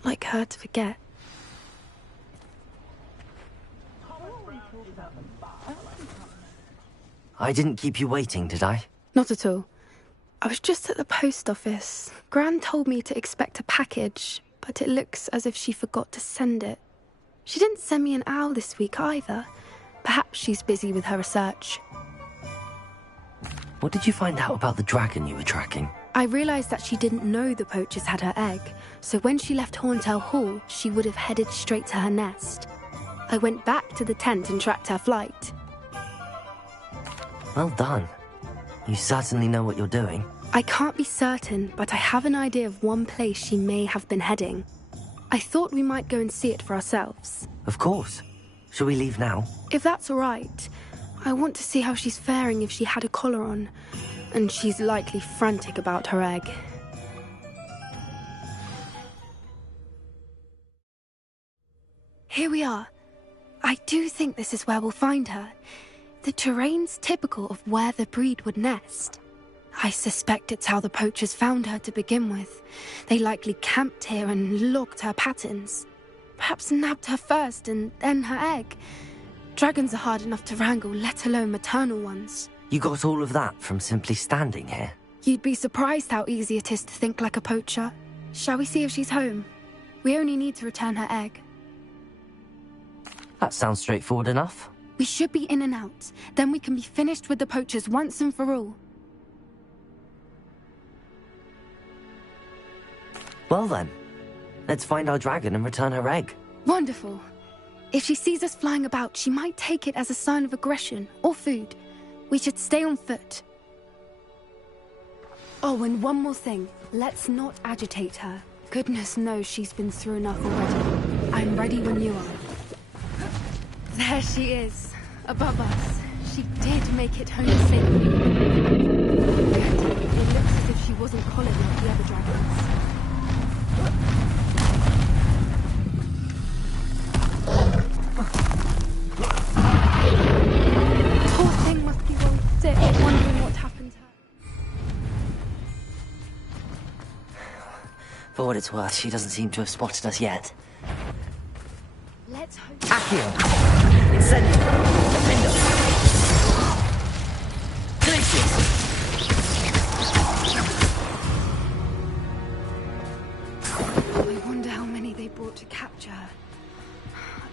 not like her to forget. I didn't keep you waiting, did I? Not at all. I was just at the post office. Gran told me to expect a package, but it looks as if she forgot to send it. She didn't send me an owl this week either. Perhaps she's busy with her research. What did you find out about the dragon you were tracking? I realised that she didn't know the poachers had her egg, so when she left Horntail Hall, she would have headed straight to her nest. I went back to the tent and tracked her flight. Well done. You certainly know what you're doing. I can't be certain, but I have an idea of one place she may have been heading. I thought we might go and see it for ourselves. Of course. Shall we leave now? If that's all right. I want to see how she's faring if she had a collar on. And she's likely frantic about her egg. Here we are. I do think this is where we'll find her. The terrain's typical of where the breed would nest. I suspect it's how the poachers found her to begin with. They likely camped here and logged her patterns. Perhaps nabbed her first and then her egg. Dragons are hard enough to wrangle, let alone maternal ones. You got all of that from simply standing here? You'd be surprised how easy it is to think like a poacher. Shall we see if she's home? We only need to return her egg. That sounds straightforward enough. We should be in and out. Then we can be finished with the poachers once and for all. Well then, let's find our dragon and return her egg. Wonderful. If she sees us flying about, she might take it as a sign of aggression or food. We should stay on foot. Oh, and one more thing. Let's not agitate her. Goodness knows she's been through enough already. I'm ready when you are. There she is, above us. She did make it home safely. It looks as if she wasn't collared like the other dragons. Poor thing must be well sick, wondering what happened to her. For what it's worth, she doesn't seem to have spotted us yet. Let's hope. Accio! Incendio! Defendo! Glacius! I wonder how many they brought to capture her.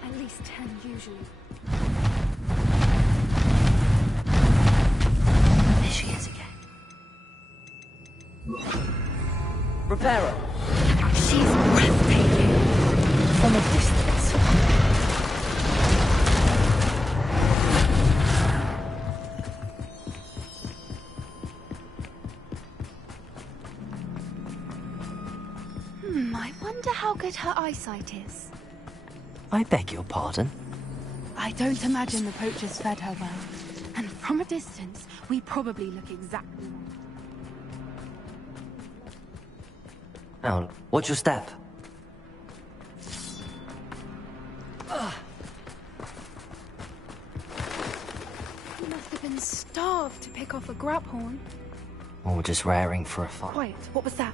At least 10 usually. There she is again. Reparo! She's breathtaking. From a distance. I wonder how good her eyesight is. I beg your pardon? I don't imagine the poachers fed her well. And from a distance, we probably look exactly like. Now, watch your step. You must have been starved to pick off a grab horn. Or just raring for a fight. Quiet, what was that?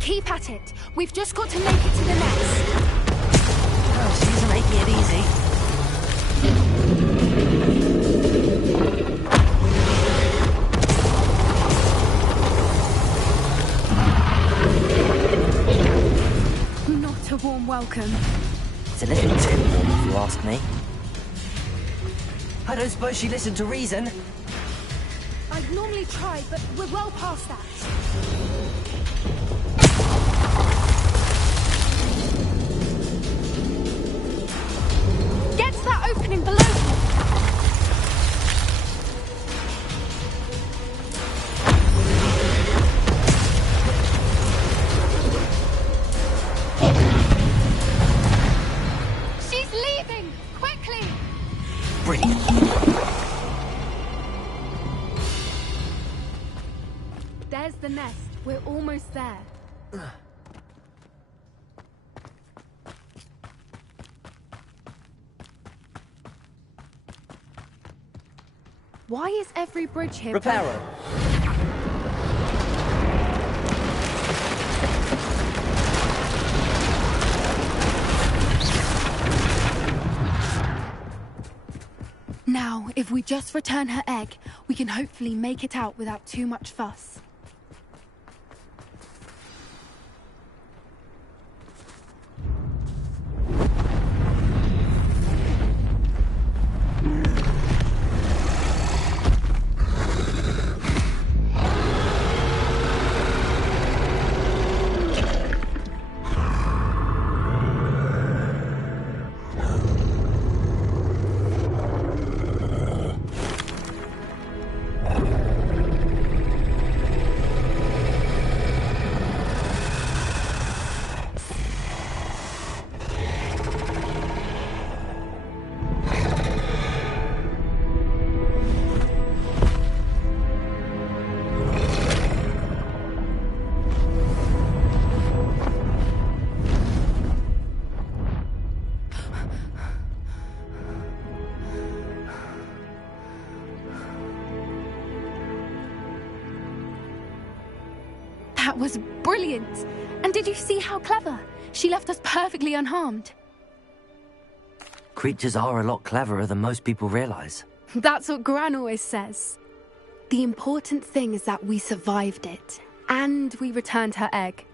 Keep at it. We've just got to make it to the nest. Oh, she isn't making it easy. Not a warm welcome. It's a little too warm, if you ask me. I don't suppose she listened to reason. I'd normally try, but we're well past that. Get to that opening below you! She's leaving! Quickly! Brilliant. There's the nest. We're almost there. Why is every bridge here? Reparo. Now, if we just return her egg, we can hopefully make it out without too much fuss. That was brilliant! And did you see how clever? She left us perfectly unharmed. Creatures are a lot cleverer than most people realize. That's what Gran always says. The important thing is that we survived it, and we returned her egg.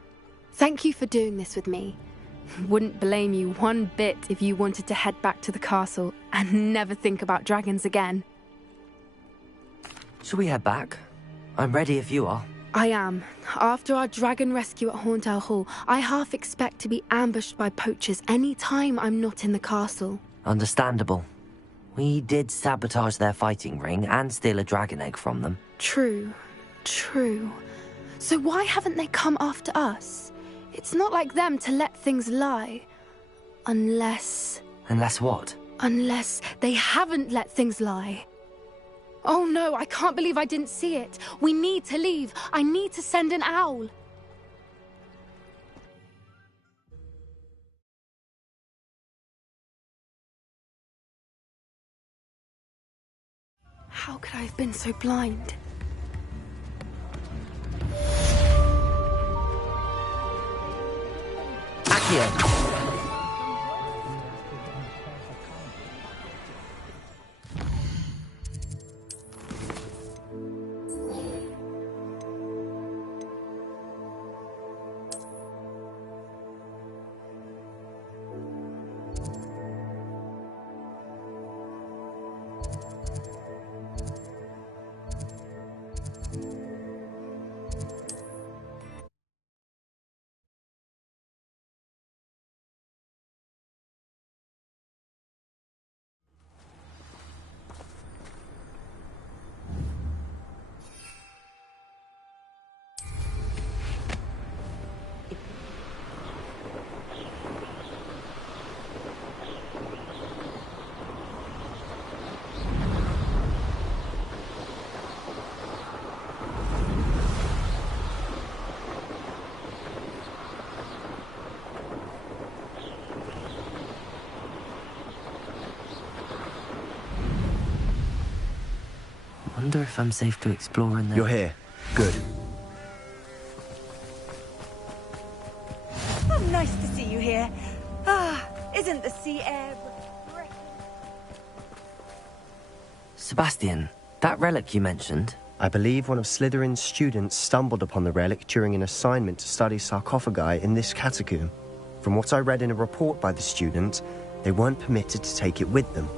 Thank you for doing this with me. Wouldn't blame you one bit if you wanted to head back to the castle and never think about dragons again. Shall we head back? I'm ready if you are. I am. After our dragon rescue at Hauntel Hall, I half expect to be ambushed by poachers any time I'm not in the castle. Understandable. We did sabotage their fighting ring and steal a dragon egg from them. True. So why haven't they come after us? It's not like them to let things lie. Unless what? Unless they haven't let things lie. Oh no, I can't believe I didn't see it. We need to leave. I need to send an owl. How could I have been so blind? Accio! Wonder if I'm safe to explore in there. You're here. Good. Oh, nice to see you here. Ah, isn't the sea air refreshing? Sebastian, that relic you mentioned. I believe one of Slytherin's students stumbled upon the relic during an assignment to study sarcophagi in this catacomb. From what I read in a report by the student, they weren't permitted to take it with them,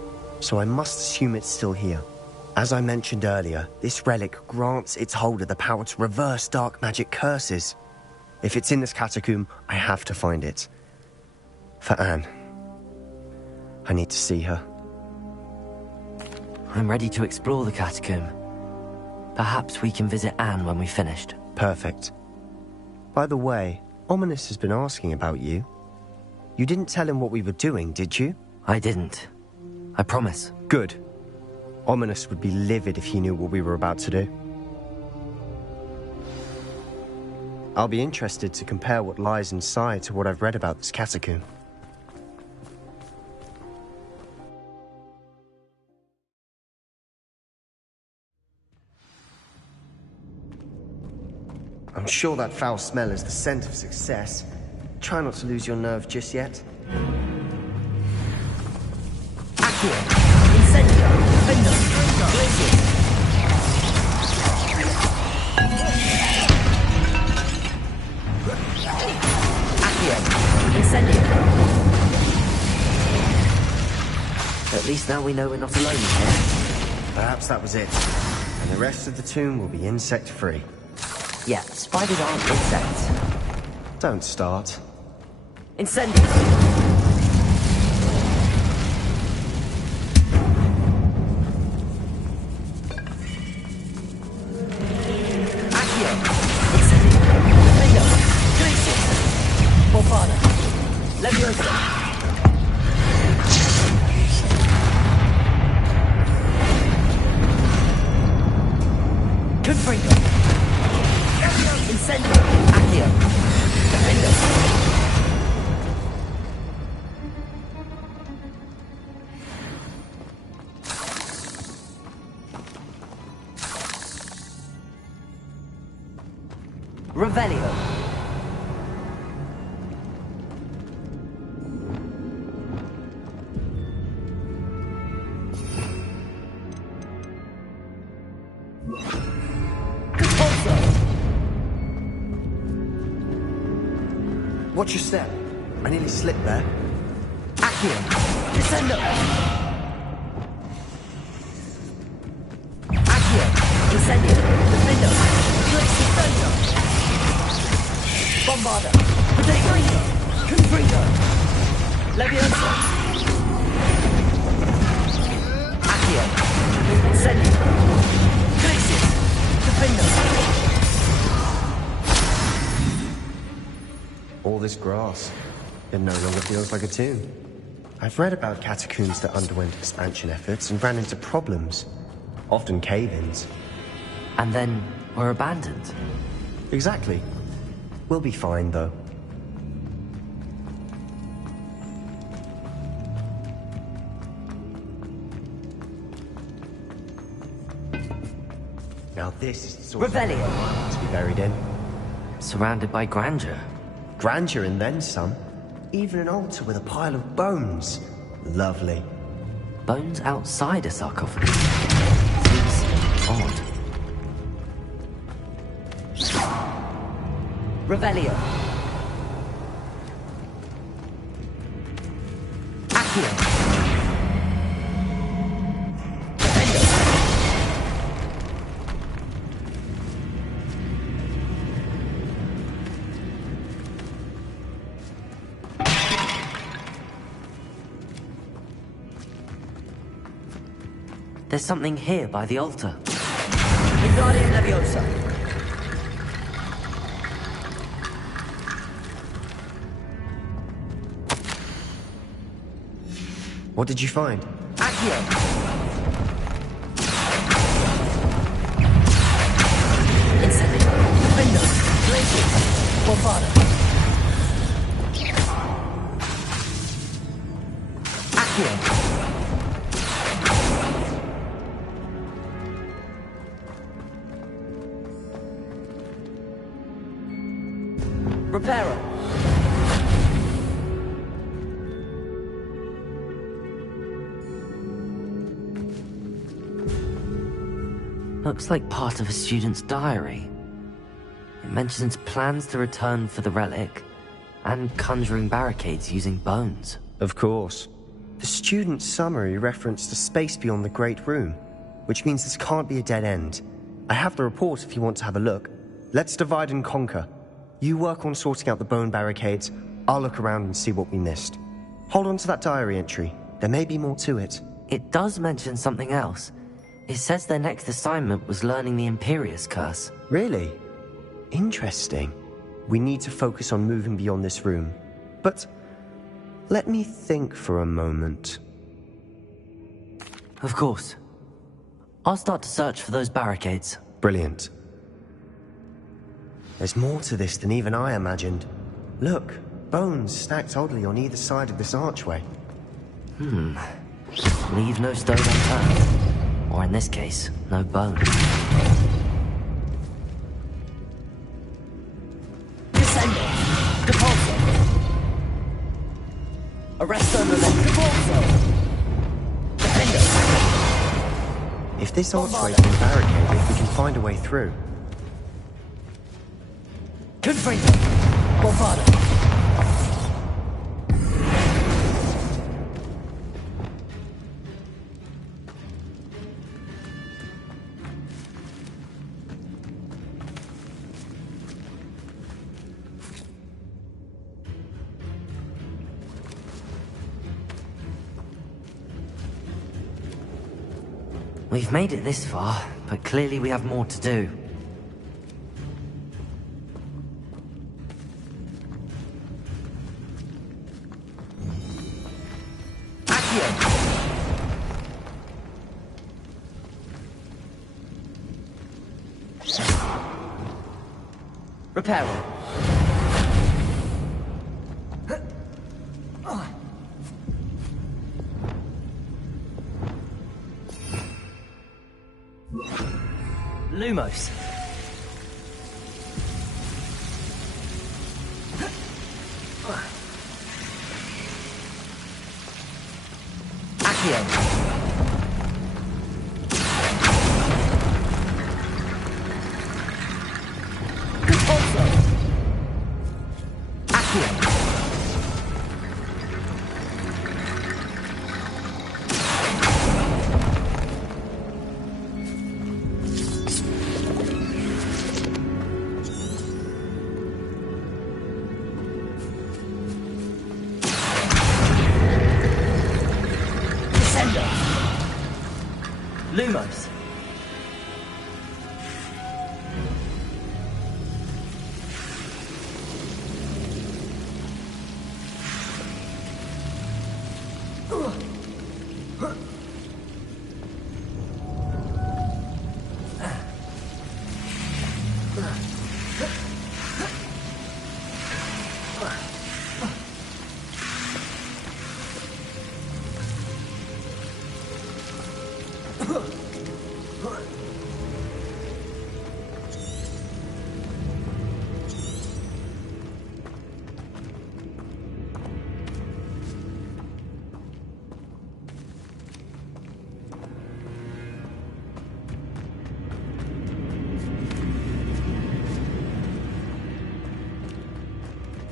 so I must assume it's still here. As I mentioned earlier, this relic grants its holder the power to reverse dark magic curses. If it's in this catacomb, I have to find it. For Anne. I need to see her. I'm ready to explore the catacomb. Perhaps we can visit Anne when we've finished. Perfect. By the way, Ominous has been asking about you. You didn't tell him what we were doing, did you? I didn't. I promise. Good. Ominous would be livid if he knew what we were about to do. I'll be interested to compare what lies inside to what I've read about this catacomb. I'm sure that foul smell is the scent of success. Try not to lose your nerve just yet. Accio! Incendio! Defendo! Glacius! Accio! Incendio! At least now we know we're not alone in here. Perhaps that was it. And the rest of the tomb will be insect-free. Yeah, spiders aren't insects. Don't start. Incendio! Accio! Incendio! Defendo! Glacius! Bombada! Leviosa! Confringo! Incendio! Accio! Defendo! Revelio! Watch your step. I nearly slipped there. Accio! Descendo! Accio! Incendio! Defendo! Descendo! Bombada! Confringo! Confringo! Leviosa! Accio! Incendio! Glacius! Defendo! All this grass. It no longer feels like a tomb. I've read about catacombs that underwent expansion efforts and ran into problems. Often cave-ins. And then were abandoned. Exactly. We'll be fine, though. Now this is the sort of Revelio! environment to be buried in. Surrounded by grandeur. Grandeur and then some. Even an altar with a pile of bones. Lovely. Bones outside a sarcophagus. Seems odd. Revelio! Accio! Defendo! There's something here by the altar. Wingardium Leviosa! What did you find? Accio! Incendio! Defendo! Glacius! Bombada! Accio! Reparo! Looks like part of a student's diary. It mentions plans to return for the relic and conjuring barricades using bones. Of course. The student's summary referenced a space beyond the Great Room. which means this can't be a dead end. I have the report if you want to have a look. Let's divide and conquer. You work on sorting out the bone barricades, I'll look around and see what we missed. Hold on to that diary entry. There may be more to it. It does mention something else. It says their next assignment was learning the Imperius Curse. Really? Interesting. We need to focus on moving beyond this room. But let me think for a moment. Of course. I'll start to search for those barricades. Brilliant. There's more to this than even I imagined. Look, bones stacked oddly on either side of this archway. Leave no stone unturned. Or in this case, no bone. Descendo! Depulso! Arresto Movement! Depulso! Defendo! If this archway's been barricaded, we can find a way through. Confringo! Bombado! We've made it this far, but clearly we have more to do. Reparo. Lumos. Accio. Lumos.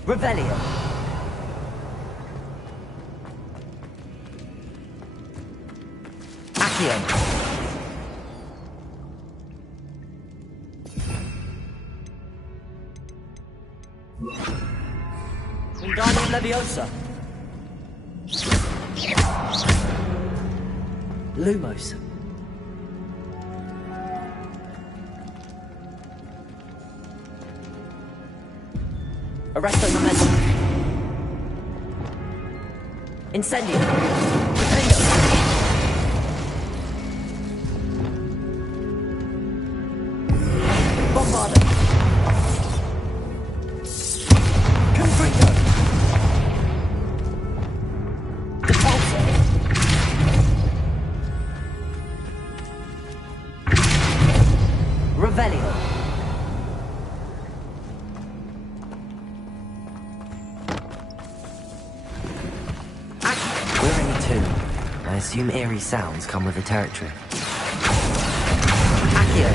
Rebellion. Accio. Wingardium Leviosa. Lumos. Arresto Momentum. Incendio. Defendo. Bombardo. Confringo. Depulso. Revelio. I assume eerie sounds come with the territory. Accio.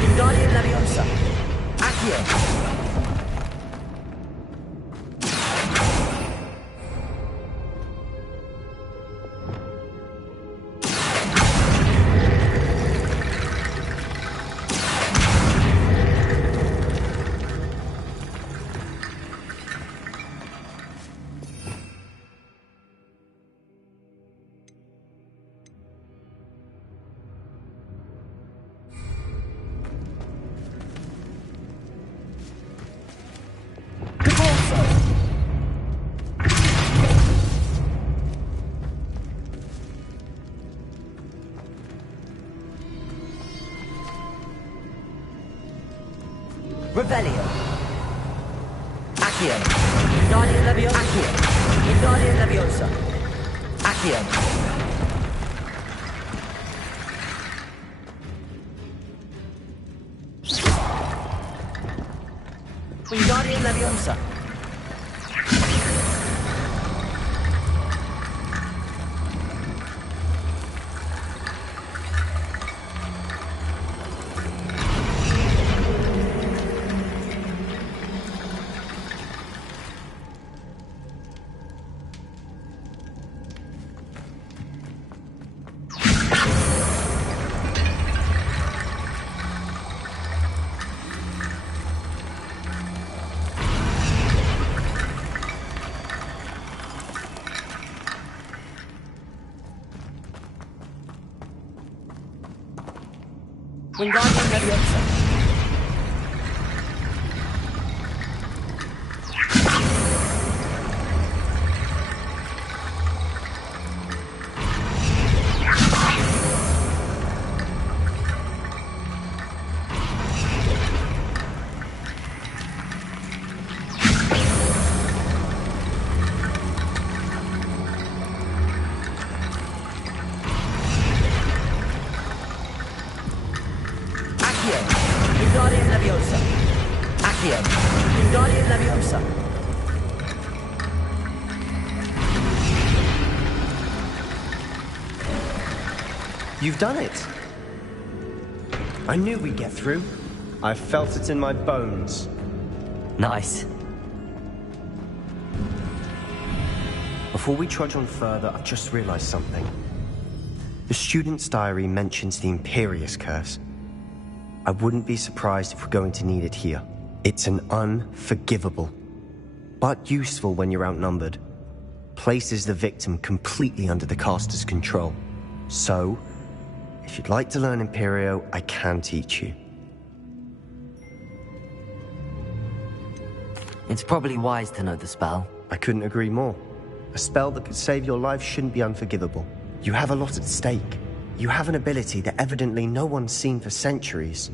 Wingardium Leviosa. Accio. Revelio. Accio. Guardian Leviosa. Accio. Guardian Leviosa. Accio. Wingardium Leviosa. Wingardium Leviosa. Wingardium Leviosa. Accio. Wingardium Leviosa. You've done it. I knew we'd get through. I felt it in my bones. Nice. Before we trudge on further, I've just realized something. The student's diary mentions the Imperious Curse. I wouldn't be surprised if we're going to need it here. It's an unforgivable, but useful when you're outnumbered. Places the victim completely under the caster's control. So, if you'd like to learn Imperio, I can teach you. It's probably wise to know the spell. I couldn't agree more. A spell that could save your life shouldn't be unforgivable. You have a lot at stake. You have an ability that evidently no one's seen for centuries.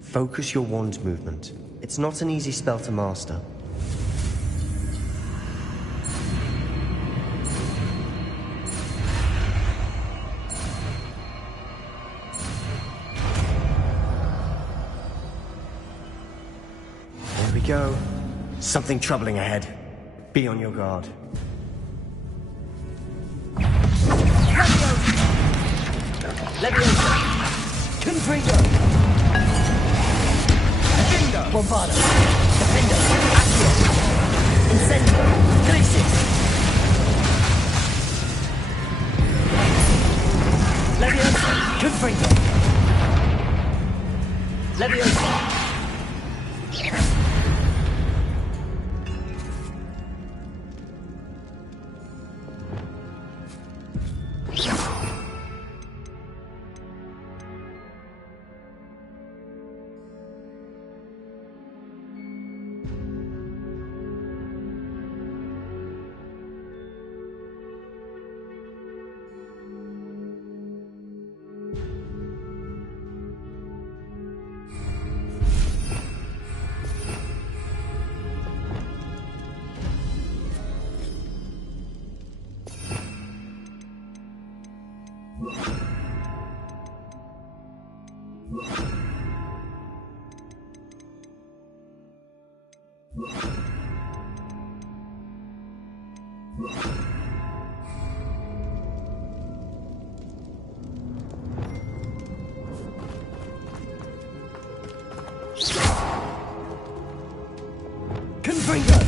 Focus your wand's movement. It's not an easy spell to master. There we go. Something troubling ahead. Be on your guard. Leviosa. Confringo. Bombardo. Defendo. Accio. Incendio. Crisis. Leviosa. Confringo. Leviosa. Confringo.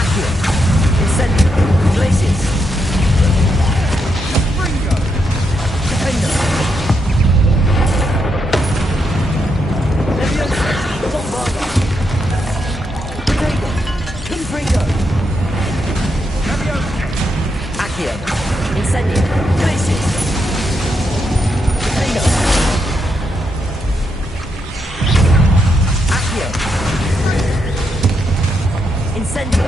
Accio. Incendio. Glacius. Confringo. Defendo. Leviosa. Bombardo. Potato. Confringo. Leviosa. Accio. Incendio. Glacius. Defendo. Incendio.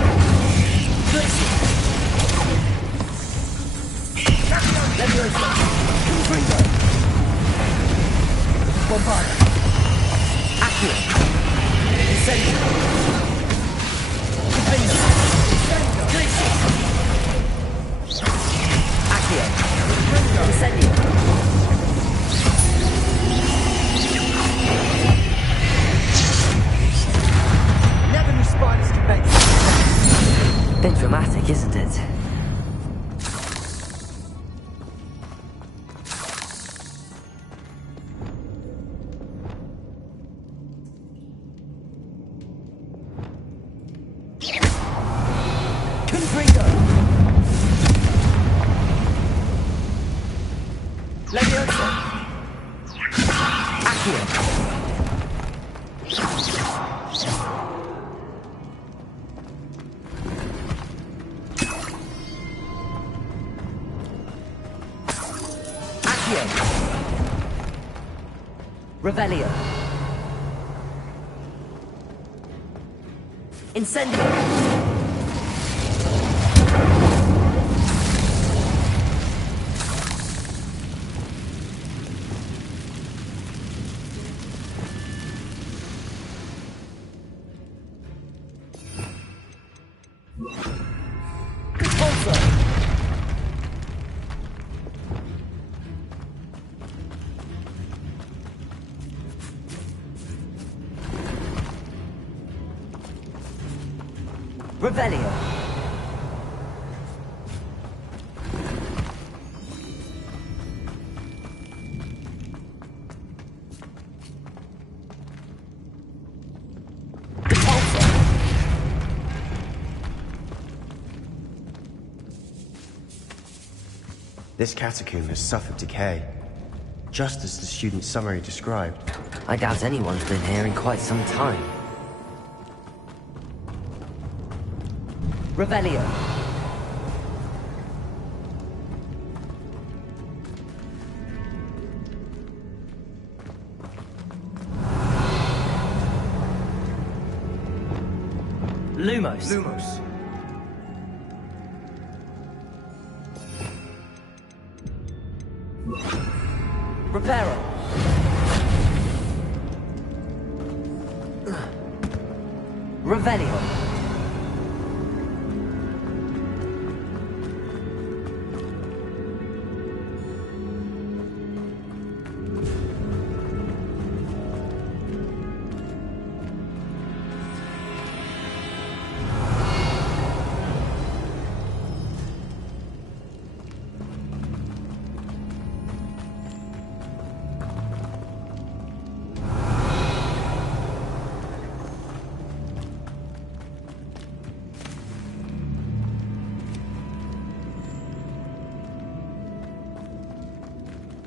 Glacius. Leviosa. Confringo. Bombarda. Accio. Incendio. Confringo. Glacius. Accio. Incendio. Never knew spiders could make Bit dramatic, isn't it? Confringo. Levioso. Accio. Accio. Revelio. Incendio. Repulsor. Revelio. Repulsor. This catacomb has suffered decay, just as the student's summary described. I doubt anyone's been here in quite some time. Revelio. Lumos. Lumos. Reparo. Revelio.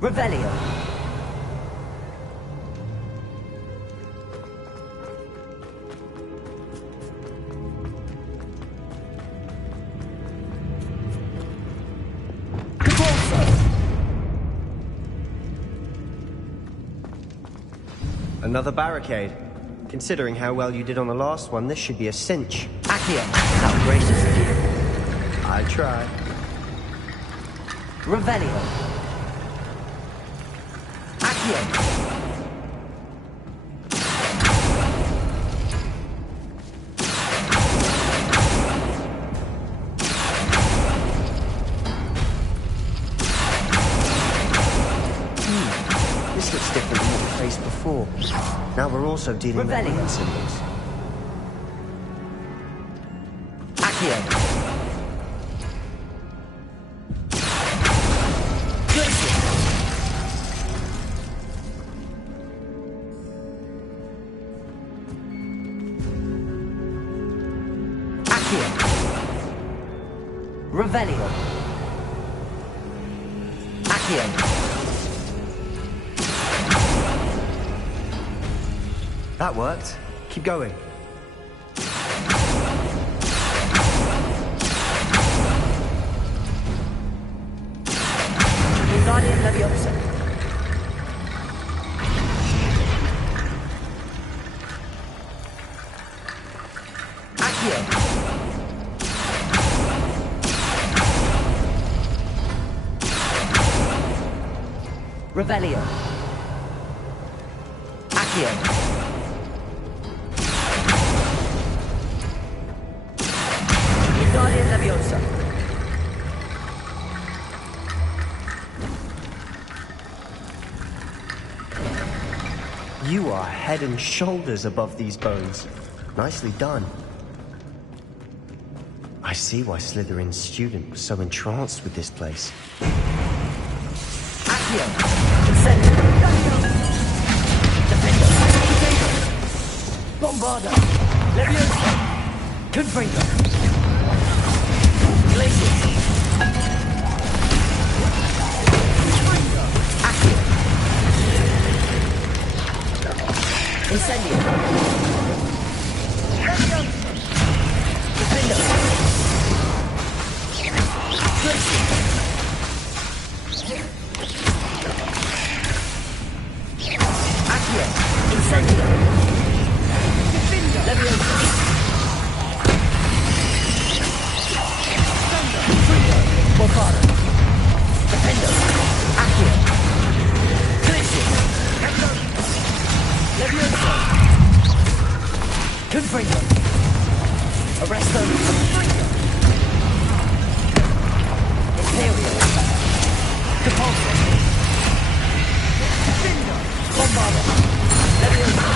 Revelio. Another barricade. Considering how well you did on the last one, this should be a cinch. Accio. How gracious of you. I try. Revelio. Accio. This looks different than what we faced before. Now we're also dealing with Revelio. wind symbols. Accio. Accio. Revelio. Accio. That worked. Keep going. Wingardium Leviosa. Accio. Revelio. Accio. Guardian Leviosa. You are head and shoulders above these bones. Nicely done. I see why Slytherin's student was so entranced with this place. Accio. Incendio. Defender. Bombarda. Leviosa. Confringo. Glacius. Accio. Incendio. Defender. Glacius. Accio. Incendio. Leviosa. Bombarda. Defender. Accio. Glacius. Leviosa. Confringo. Arresto. Imperial. Compulsion. Bombarda. Leviosa.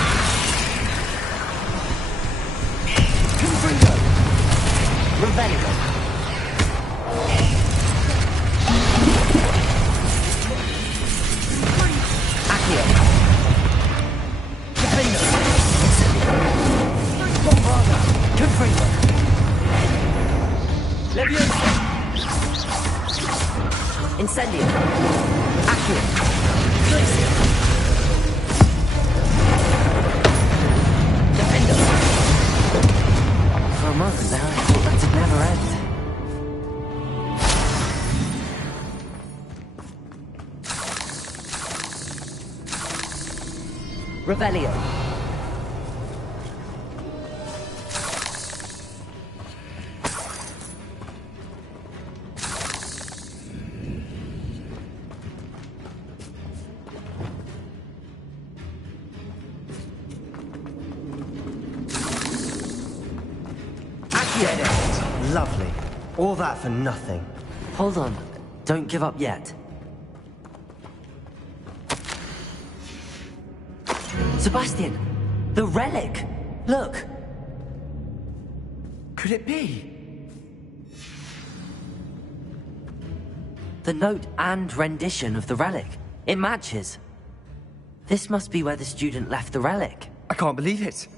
Confringo. Revelio. Accio. Defender. Bombarda. Confringo. Leviosa. Incendio. Accio. Glacius. Defender. For a moment there, I thought that it'd never end. Revelio. Dead end. Lovely. All that for nothing. Hold on. Don't give up yet. Sebastian! The relic! Look! Could it be? The note and rendition of the relic. It matches. This must be where the student left the relic. I can't believe it.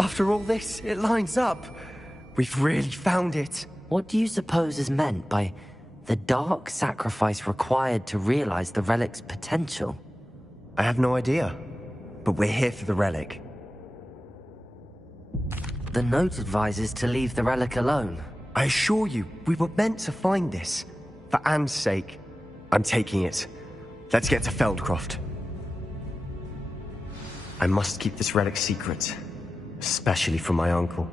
After all this, it lines up. We've really found it. What do you suppose is meant by the dark sacrifice required to realize the relic's potential? I have no idea. But we're here for the relic. The note advises to leave the relic alone. I assure you, we were meant to find this. For Anne's sake, I'm taking it. Let's get to Feldcroft. I must keep this relic secret. Especially from my uncle.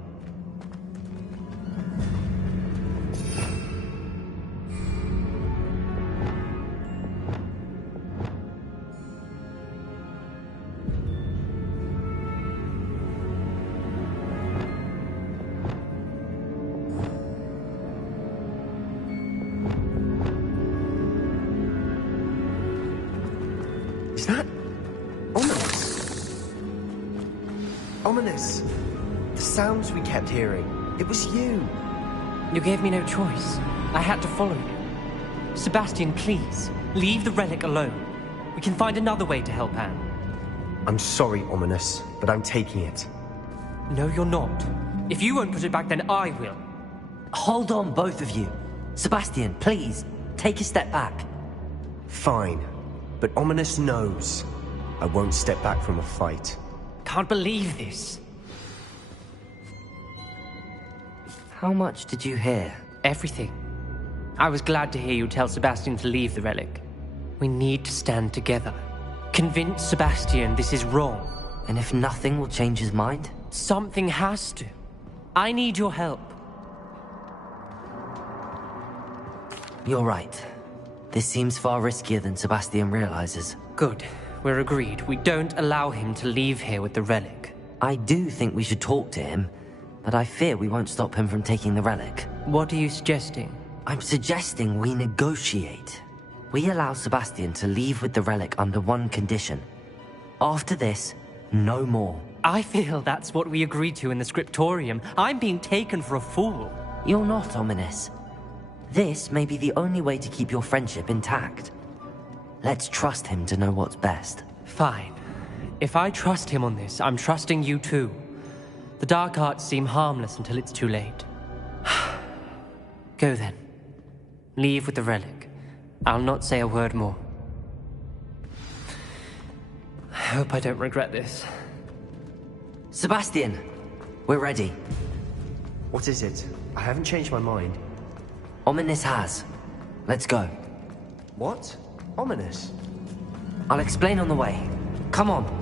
Is that ominous? Ominous. The sounds we kept hearing. It was you. You gave me no choice. I had to follow you. Sebastian, please, leave the relic alone. We can find another way to help Anne. I'm sorry, Ominous, but I'm taking it. No, you're not. If you won't put it back, then I will. Hold on, both of you. Sebastian, please, take a step back. Fine. But Ominous knows I won't step back from a fight. Can't believe this. How much did you hear? Everything. I was glad to hear you tell Sebastian to leave the relic. We need to stand together. Convince Sebastian this is wrong. And if nothing will change his mind? Something has to. I need your help. You're right. This seems far riskier than Sebastian realizes. Good. We're agreed. We don't allow him to leave here with the relic. I do think we should talk to him, but I fear we won't stop him from taking the relic. What are you suggesting? I'm suggesting we negotiate. We allow Sebastian to leave with the relic under one condition. After this, no more. I feel that's what we agreed to in the scriptorium. I'm being taken for a fool. You're not, Ominous. This may be the only way to keep your friendship intact. Let's trust him to know what's best. Fine. If I trust him on this, I'm trusting you too. The dark arts seem harmless until it's too late. Go then. Leave with the relic. I'll not say a word more. I hope I don't regret this. Sebastian, we're ready. What is it? I haven't changed my mind. Ominous has. Let's go. What? Ominous? I'll explain on the way. Come on.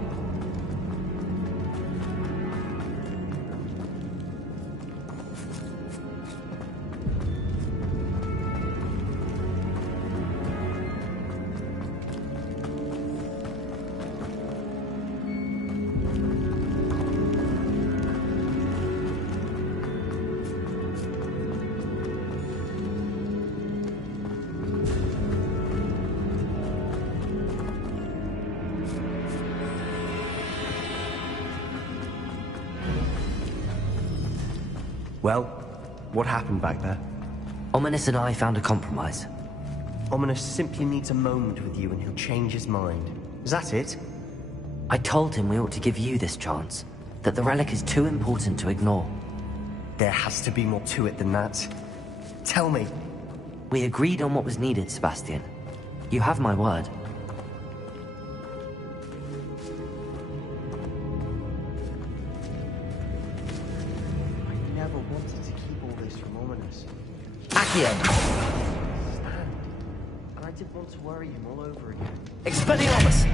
Well, what happened back there? Ominous and I found a compromise. Ominous simply needs a moment with you and he'll change his mind. Is that it? I told him we ought to give you this chance, that the relic is too important to ignore. There has to be more to it than that. Tell me. We agreed on what was needed, Sebastian. You have my word. I never wanted to keep all this from Ominous. Accio! Stand. And I didn't want to worry him all over again. Expelliarmus!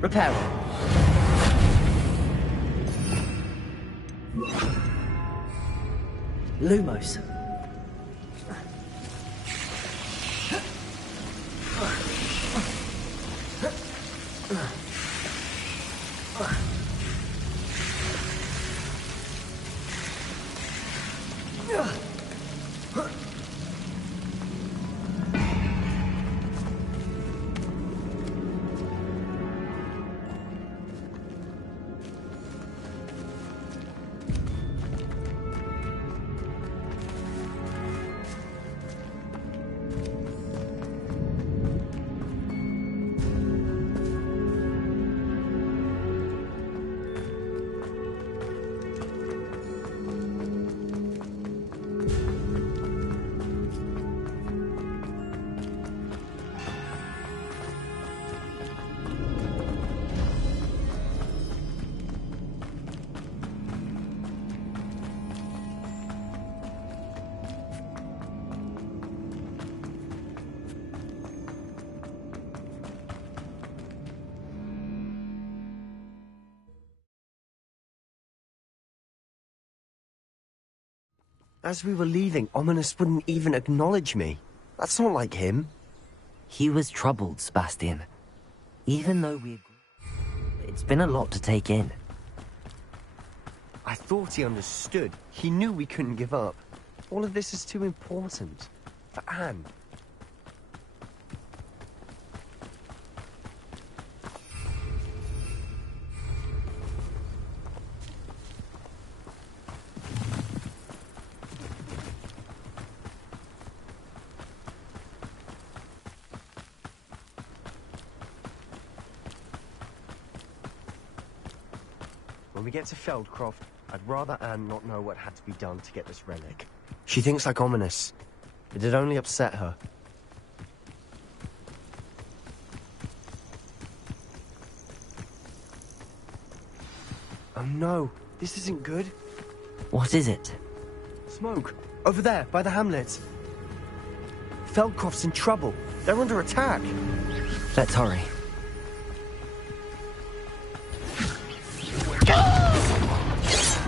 Reparo. Lumos. As we were leaving, Ominous wouldn't even acknowledge me. That's not like him. He was troubled, Sebastian. Even though we agreed, it's been a lot to take in. I thought he understood. He knew we couldn't give up. All of this is too important. For Anne. When we get to Feldcroft, I'd rather Anne not know what had to be done to get this relic. She thinks like Ominous. It'd only upset her. Oh no, this isn't good. What is it? Smoke! Over there, by the hamlet. Feldcroft's in trouble. They're under attack. Let's hurry.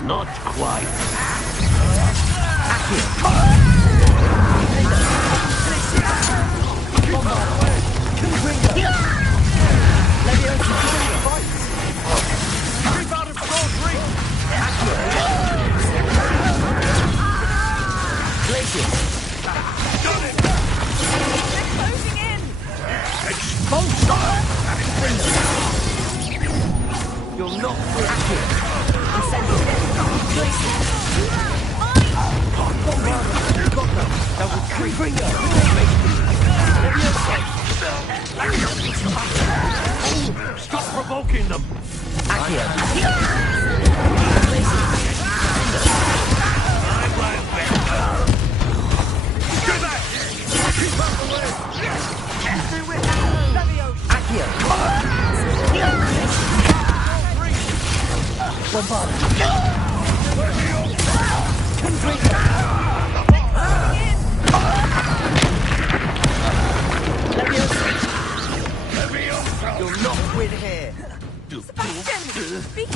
Not quite. Stop provoking them! You'll not win here. Sebastian! Be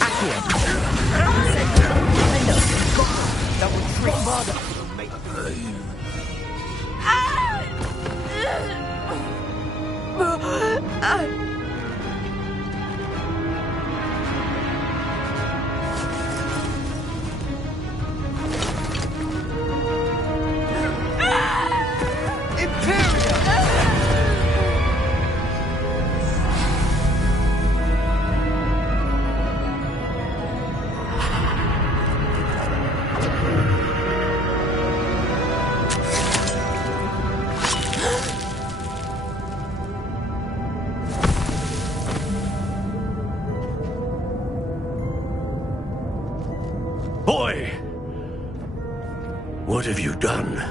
Boy! What have you done?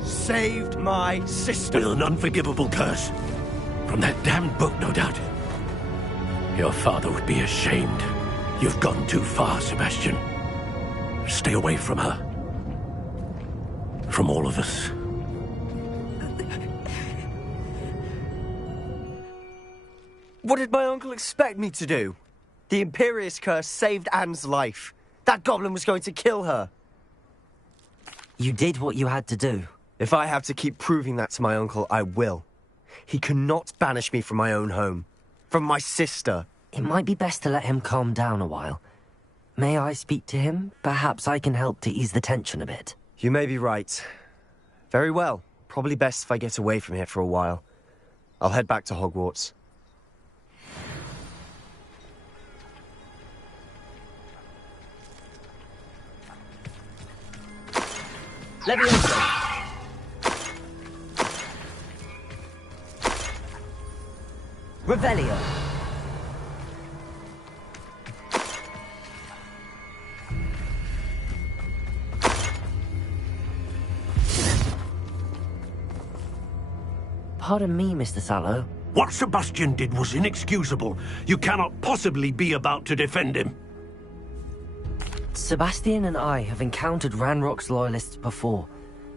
Saved my sister. With an unforgivable curse. From that damned book, no doubt. Your father would be ashamed. You've gone too far, Sebastian. Stay away from her. From all of us. What did my uncle expect me to do? The Imperious curse saved Anne's life. That goblin was going to kill her. You did what you had to do. If I have to keep proving that to my uncle, I will. He cannot banish me from my own home. From my sister. It might be best to let him calm down a while. May I speak to him? Perhaps I can help to ease the tension a bit. You may be right. Very well. Probably best if I get away from here for a while. I'll head back to Hogwarts. Leviosa. Revelio. Pardon me, Mr. Sallow. What Sebastian did was inexcusable. You cannot possibly be about to defend him. Sebastian and I have encountered Ranrock's loyalists before.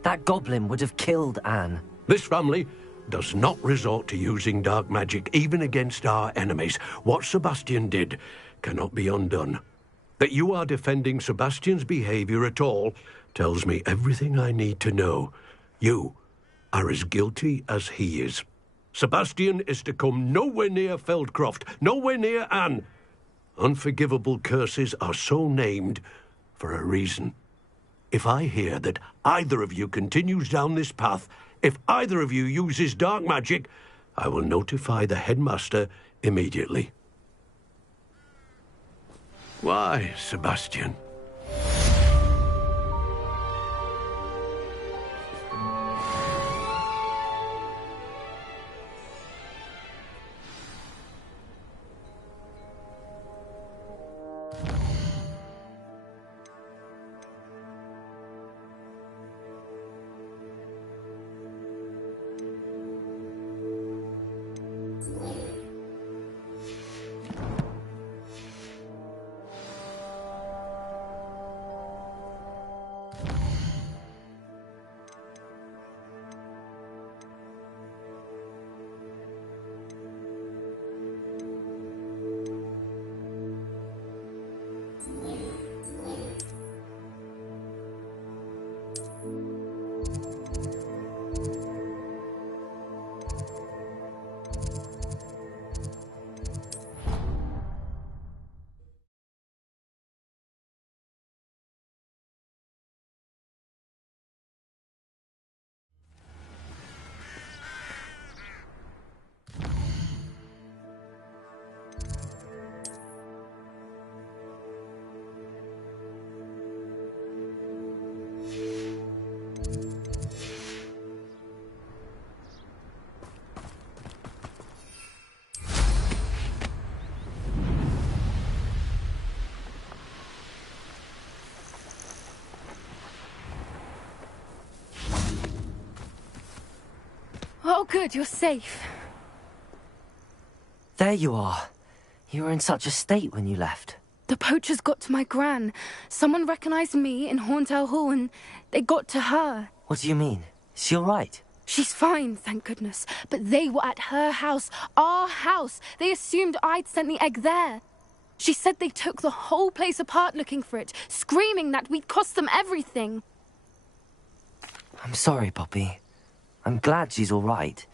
That goblin would have killed Anne. This family does not resort to using dark magic, even against our enemies. What Sebastian did cannot be undone. That you are defending Sebastian's behavior at all tells me everything I need to know. You are as guilty as he is. Sebastian is to come nowhere near Feldcroft, nowhere near Anne. Unforgivable curses are so named for a reason. If I hear that either of you continues down this path, if either of you uses dark magic, I will notify the headmaster immediately. Why, Sebastian? Oh good, you're safe. There you are. You were in such a state when you left. The poachers got to my gran. Someone recognized me in Horntail Hall and they got to her. What do you mean? Is she alright? She's fine, thank goodness. But they were at her house, our house. They assumed I'd sent the egg there. She said they took the whole place apart looking for it, screaming that we'd cost them everything. I'm sorry, Poppy. I'm glad she's alright.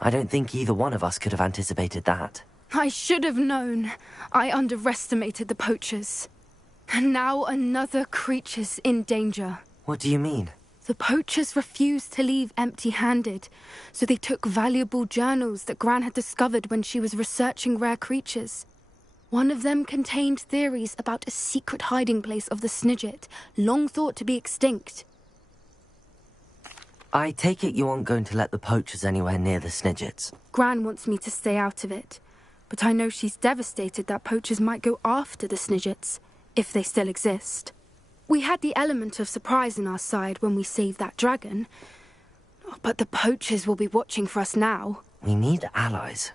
I don't think either one of us could have anticipated that. I should have known. I underestimated the poachers. And now another creature's in danger. What do you mean? The poachers refused to leave empty-handed, so they took valuable journals that Gran had discovered when she was researching rare creatures. One of them contained theories about a secret hiding place of the Snidget, long thought to be extinct. I take it you aren't going to let the poachers anywhere near the Snidgets. Gran wants me to stay out of it, but I know she's devastated that poachers might go after the Snidgets, if they still exist. We had the element of surprise on our side when we saved that dragon, but the poachers will be watching for us now. We need allies.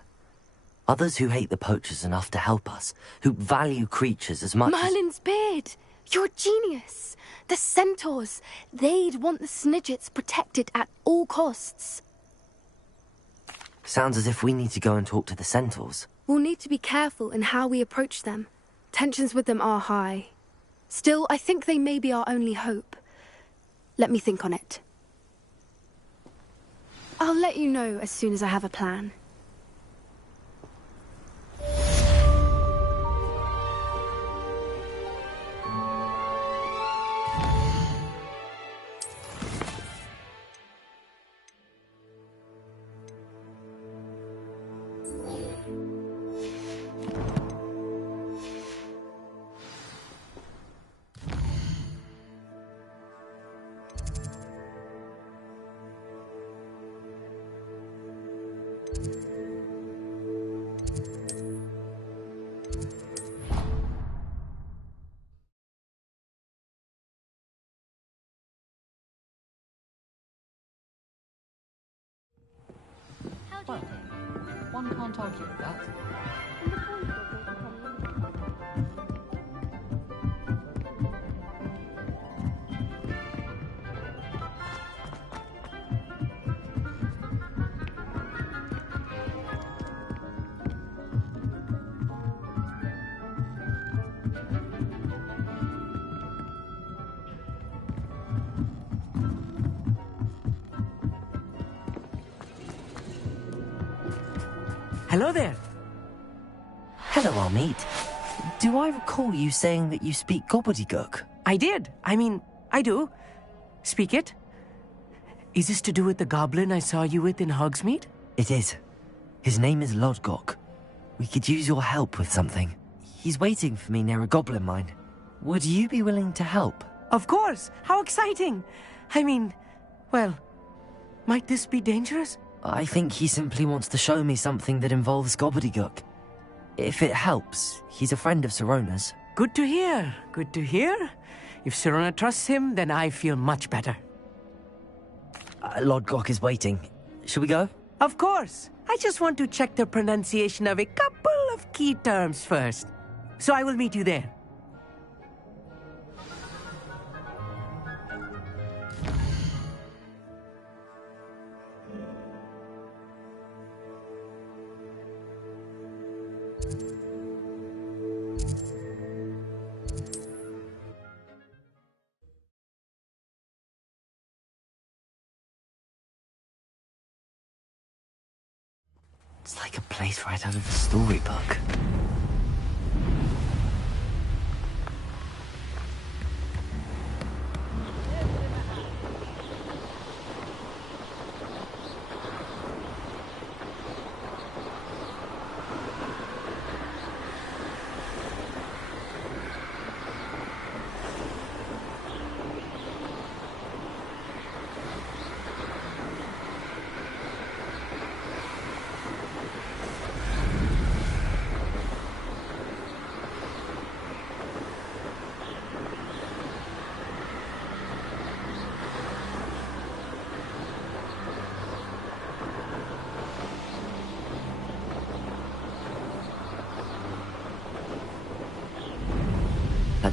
Others who hate the poachers enough to help us, who value creatures as much Merlin's beard! You're a genius! The centaurs! They'd want the Snidgets protected at all costs. Sounds as if we need to go and talk to the centaurs. We'll need to be careful in how we approach them. Tensions with them are high. Still, I think they may be our only hope. Let me think on it. I'll let you know as soon as I have a plan. Well, one can't argue with that. Hello there. Hello, Amit. Do I recall you saying that you speak gobbledygook? I did. I do. Speak it. Is this to do with the goblin I saw you with in Hogsmeade? It is. His name is Lodgok. We could use your help with something. He's waiting for me near a goblin mine. Would you be willing to help? Of course. How exciting. Well, might this be dangerous? I think he simply wants to show me something that involves gobbledygook. If it helps, he's a friend of Sirona's. Good to hear. Good to hear. If Sirona trusts him, then I feel much better. Lodgok is waiting. Shall we go? Of course. I just want to check the pronunciation of a couple of key terms first. So I will meet you there. It's like a place right out of a storybook.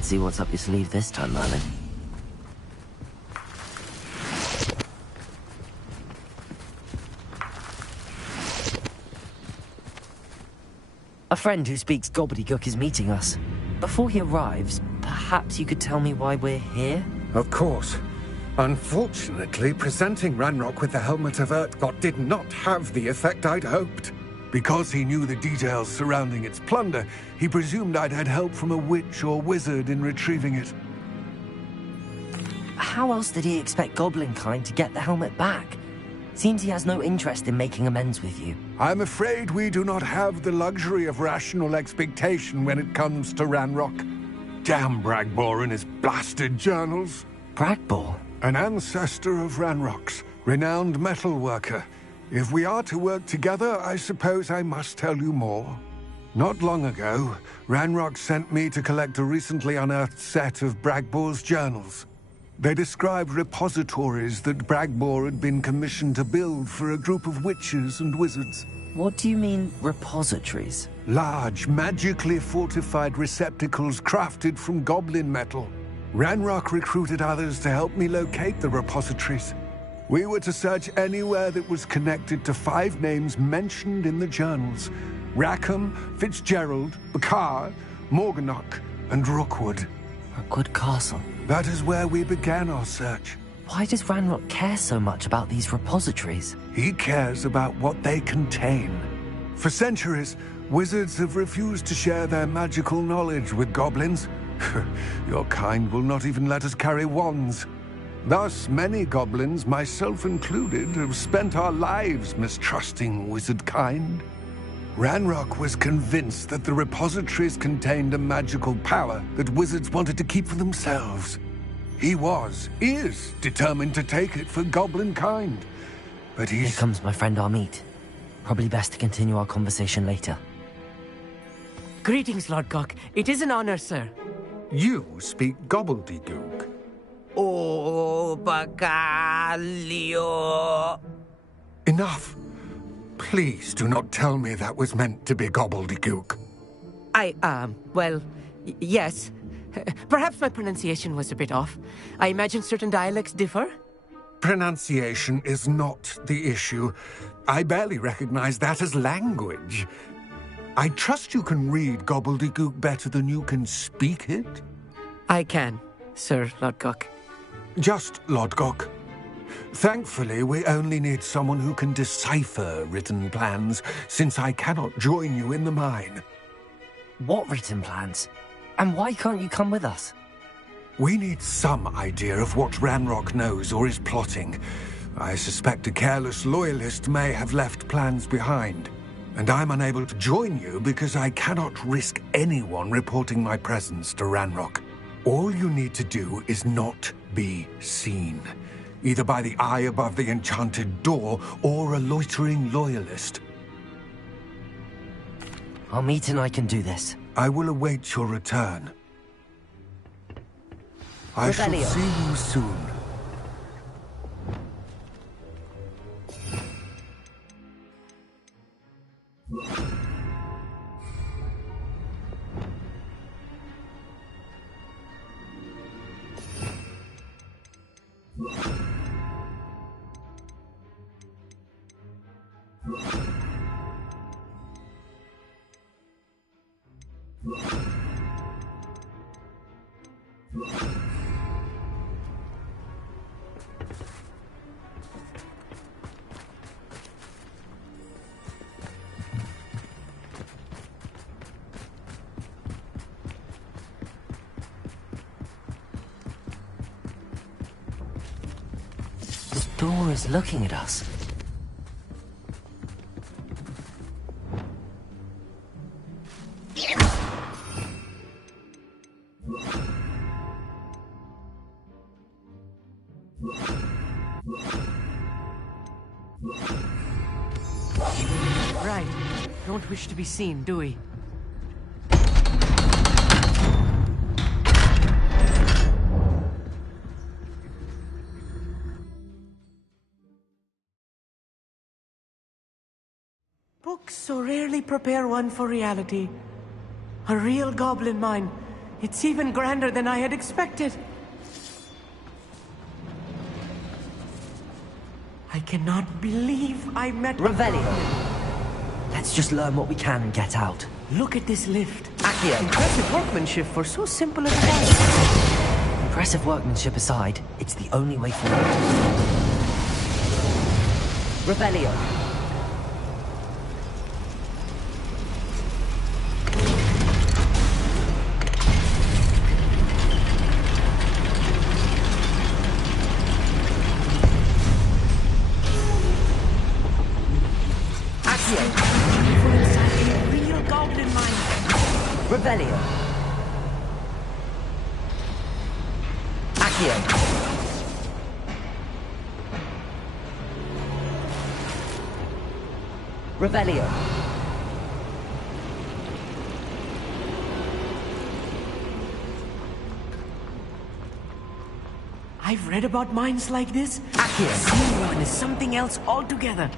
Let's see what's up your sleeve this time, Merlin. A friend who speaks gobbledygook is meeting us. Before he arrives, perhaps you could tell me why we're here? Of course. Unfortunately, presenting Ranrock with the Helmet of Urtkot did not have the effect I'd hoped. Because he knew the details surrounding its plunder, he presumed I'd had help from a witch or wizard in retrieving it. How else did he expect Goblinkind to get the helmet back? Seems he has no interest in making amends with you. I'm afraid we do not have the luxury of rational expectation when it comes to Ranrock. Damn Bragbor and his blasted journals. Bragbor? An ancestor of Ranrock's, renowned metalworker. If we are to work together, I suppose I must tell you more. Not long ago, Ranrock sent me to collect a recently unearthed set of Bragbor's journals. They described repositories that Bragbor had been commissioned to build for a group of witches and wizards. What do you mean, repositories? Large, magically fortified receptacles crafted from goblin metal. Ranrock recruited others to help me locate the repositories. We were to search anywhere that was connected to 5 names mentioned in the journals. Rackham, Fitzgerald, Bakar, Morganach, and Rookwood. Rookwood Castle. That is where we began our search. Why does Ranrock care so much about these repositories? He cares about what they contain. For centuries, wizards have refused to share their magical knowledge with goblins. Your kind will not even let us carry wands. Thus, many goblins, myself included, have spent our lives mistrusting wizard kind. Ranrock was convinced that the repositories contained a magical power that wizards wanted to keep for themselves. He is determined to take it for goblin kind. But Here comes my friend Amit. Probably best to continue our conversation later. Greetings, Lord Cock. It is an honor, sir. You speak gobbledygook. Oh, Bacalio. Enough. Please do not tell me that was meant to be gobbledygook. Yes. Perhaps my pronunciation was a bit off. I imagine certain dialects differ? Pronunciation is not the issue. I barely recognize that as language. I trust you can read gobbledygook better than you can speak it? I can, Sir Lodgok. Just Lodgok. Thankfully, we only need someone who can decipher written plans, since I cannot join you in the mine. What written plans? And why can't you come with us? We need some idea of what Ranrock knows or is plotting. I suspect a careless loyalist may have left plans behind. And I'm unable to join you because I cannot risk anyone reporting my presence to Ranrock. All you need to do is not be seen, either by the eye above the enchanted door or a loitering loyalist. Amit and I can do this. I will await your return. I shall Rebellion. see you soon. The door is looking at us. Right. Don't wish to be seen, do we? Books so rarely prepare one for reality. A real goblin mine. It's even grander than I had expected. I cannot believe I met Revelio. Let's just learn what we can and get out. Look at this lift. Accio. Impressive workmanship for so simple a device. Impressive workmanship aside, it's the only way forward. Revelio. Revelio. Accio. Revelio. I've read about mines like this. Accio. Seeing one is something else altogether.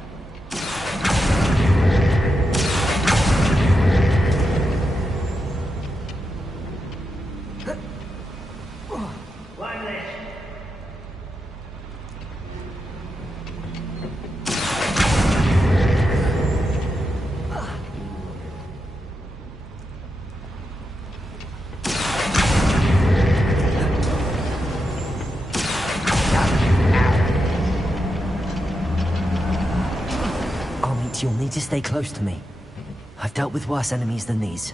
You'll need to stay close to me. I've dealt with worse enemies than these.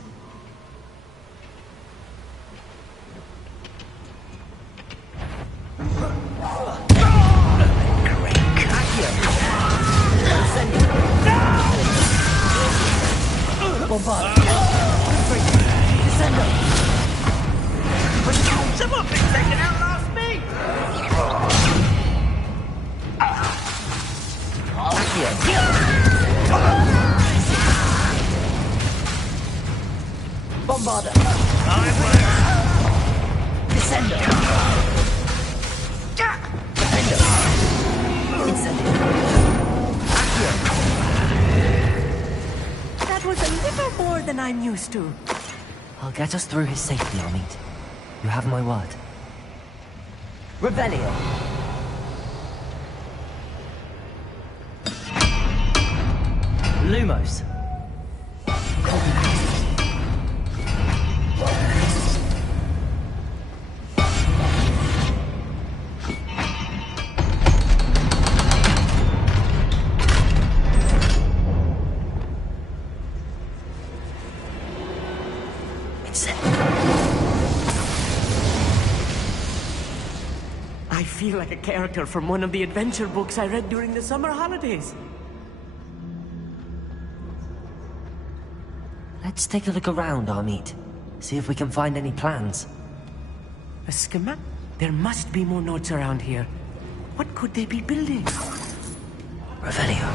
Bombard! Descendo! Someone been taken out last me! Bombarder! Descendo! Defender! Incendio! Accio! That was a little more than I'm used to. I'll get us through his safety, Amit. You have my word. Revelio! Lumos! I feel like a character from one of the adventure books I read during the summer holidays. Let's take a look around, Amit. See if we can find any plans. A schematic? There must be more notes around here. What could they be building? Revelio.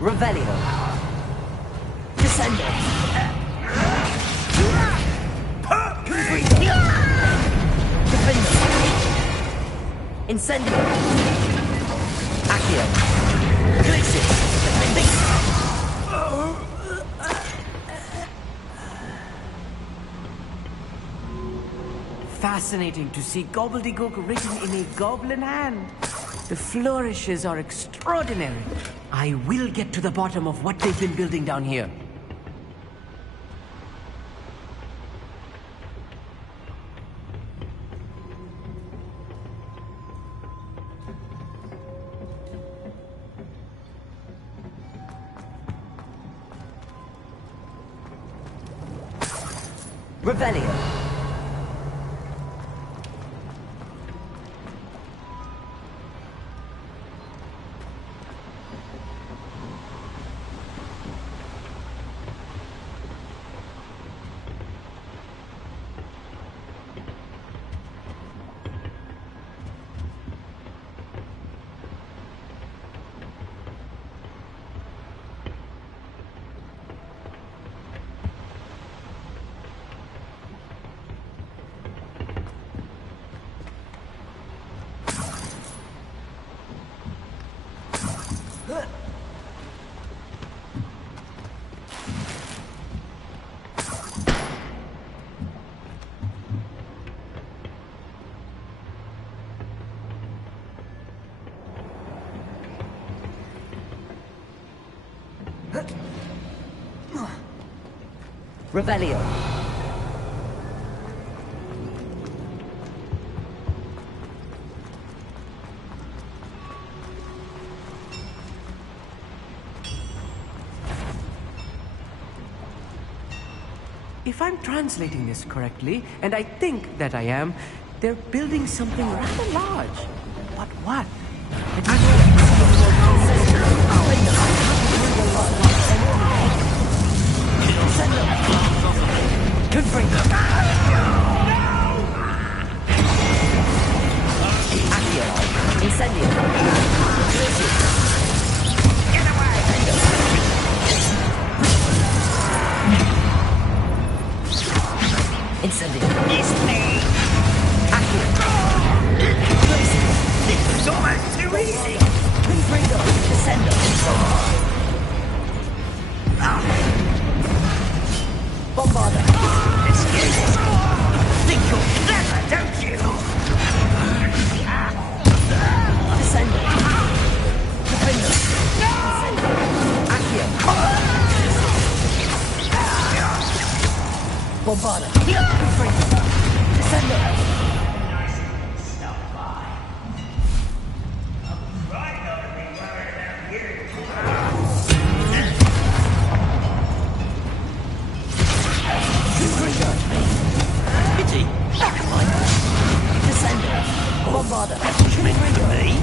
Revelio. Descendo. Defender. Incendio. Accio. Glacius. Fascinating to see gobbledygook written in a goblin hand. The flourishes are extraordinary. I will get to the bottom of what they've been building down here. Revelio. Revelio. If I'm translating this correctly, and I think that I am, they're building something rather large. But what? Confront them. Accio. Incendio. Get away! Incendio. It's me! Accio. This is almost too easy! Confringo. Descendo. Bombarda. Excuses! Think you're clever, don't you? Descendo. Confringo. Descendo. Accio. Bombarda. Confringo. Descendo. Pity. Descendo. Bombarda. You meant for me?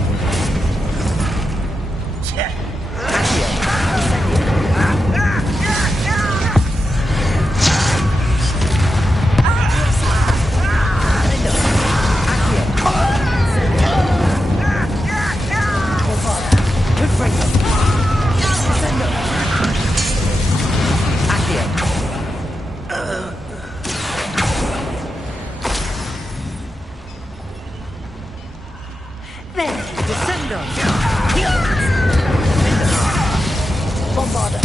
Accio. Incendio. Confringo. Accio. Incendio. Bombarda. Confringo. Descendo. Accio. There, descendo. Bombarda.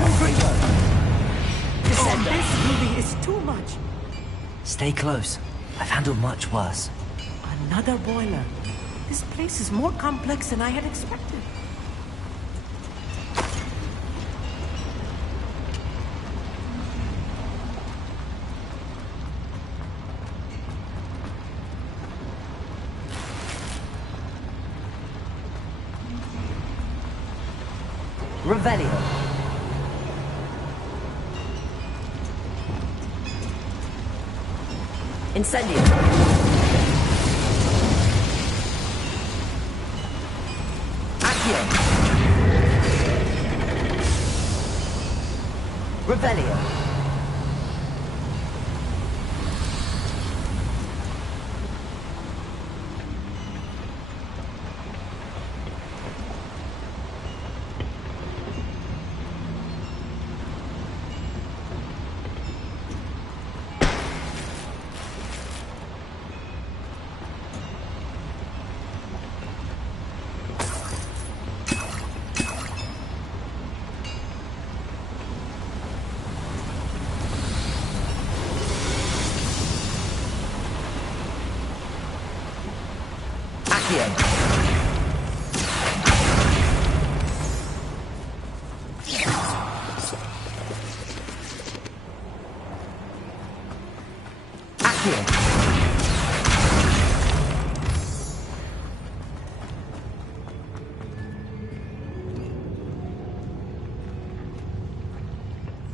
Confringo. Oh, Descendo. this movie is too much. Stay close. I've handled much worse. Another boiler. This place is more complex than I had expected. Revelio. Incendio. Accio. Revelio. If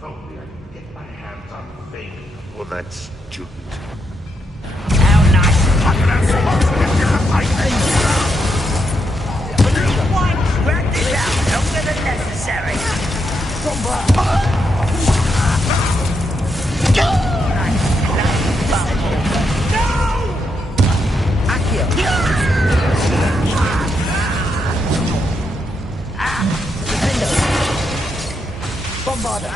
only I could get my hands on Vane or that student. How nice! Why drag this out longer than necessary? Bombarda.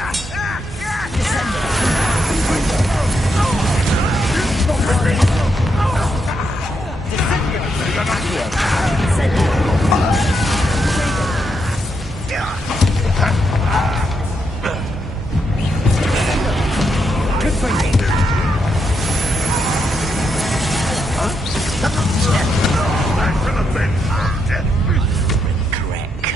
Correct.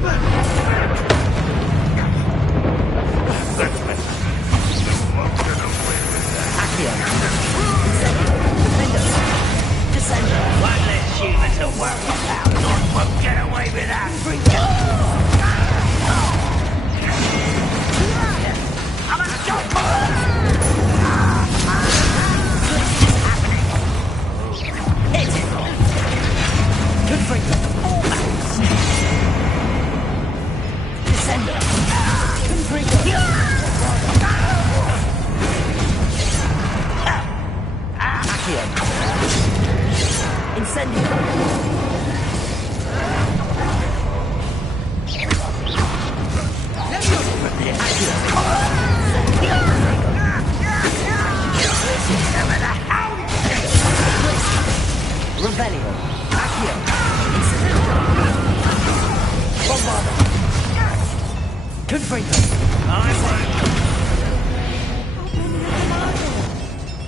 One less human to worry about. None won't get away with that.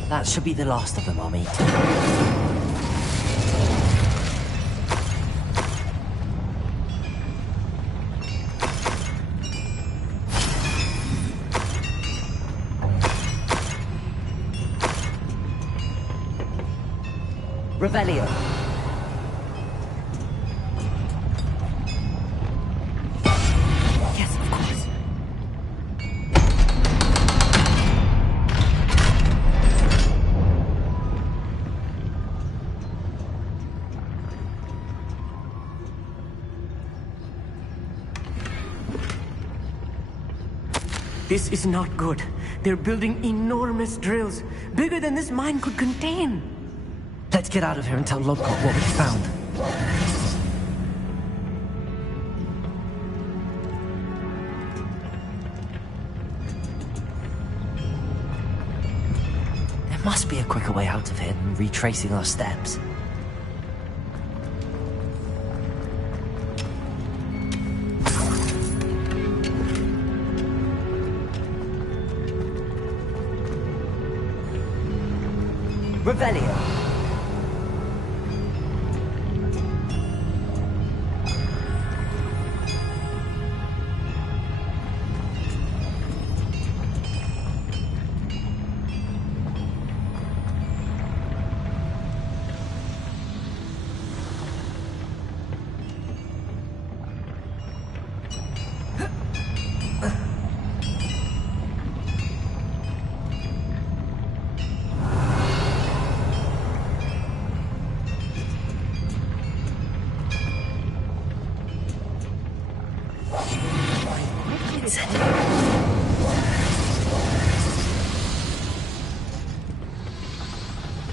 That should be the last of them, I'll meet. Revelio. Yes, of course. This is not good. They're building enormous drills, bigger than this mine could contain. Let's get out of here and tell Lodcott what we found. There must be a quicker way out of here than retracing our steps. Revelio.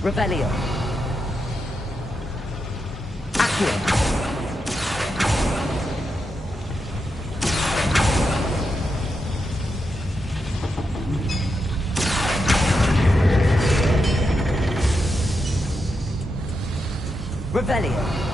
Revelio. Accio. Revelio.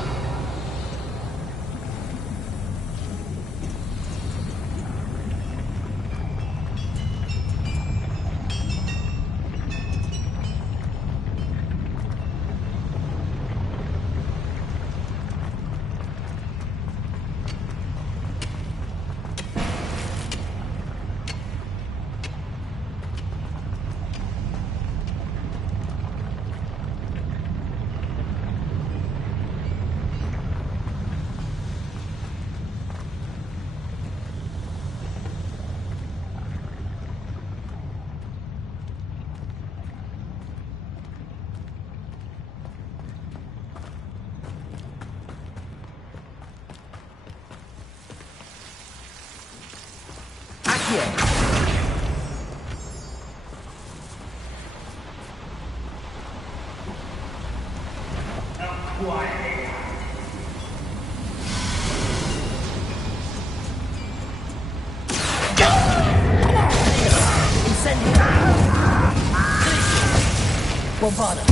Bombarda.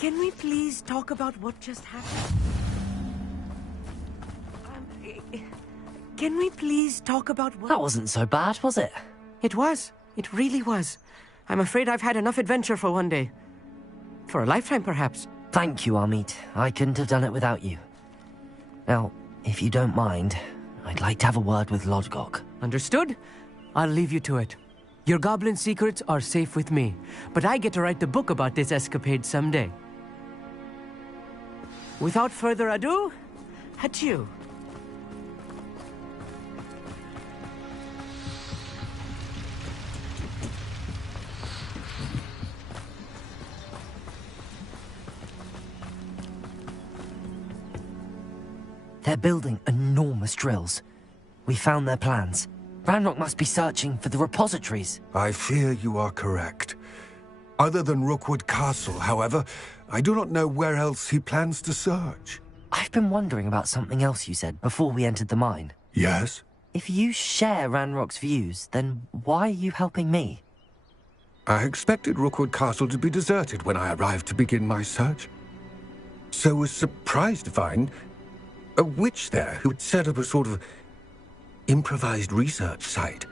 Can we please talk about what just happened? Can we please talk about what... That wasn't so bad, was it? It was. It really was. I'm afraid I've had enough adventure for one day. For a lifetime, perhaps. Thank you, Amit. I couldn't have done it without you. Now, if you don't mind, I'd like to have a word with Lodgok. Understood? I'll leave you to it. Your goblin secrets are safe with me, but I get to write the book about this escapade someday. Without further ado, adieu. They're building enormous drills. We found their plans. Ranrock must be searching for the repositories. I fear you are correct. Other than Rookwood Castle, however, I do not know where else he plans to search. I've been wondering about something else you said before we entered the mine. Yes? If you share Ranrock's views, then why are you helping me? I expected Rookwood Castle to be deserted when I arrived to begin my search. So was surprised to find a witch there who'd set up a sort of improvised research site.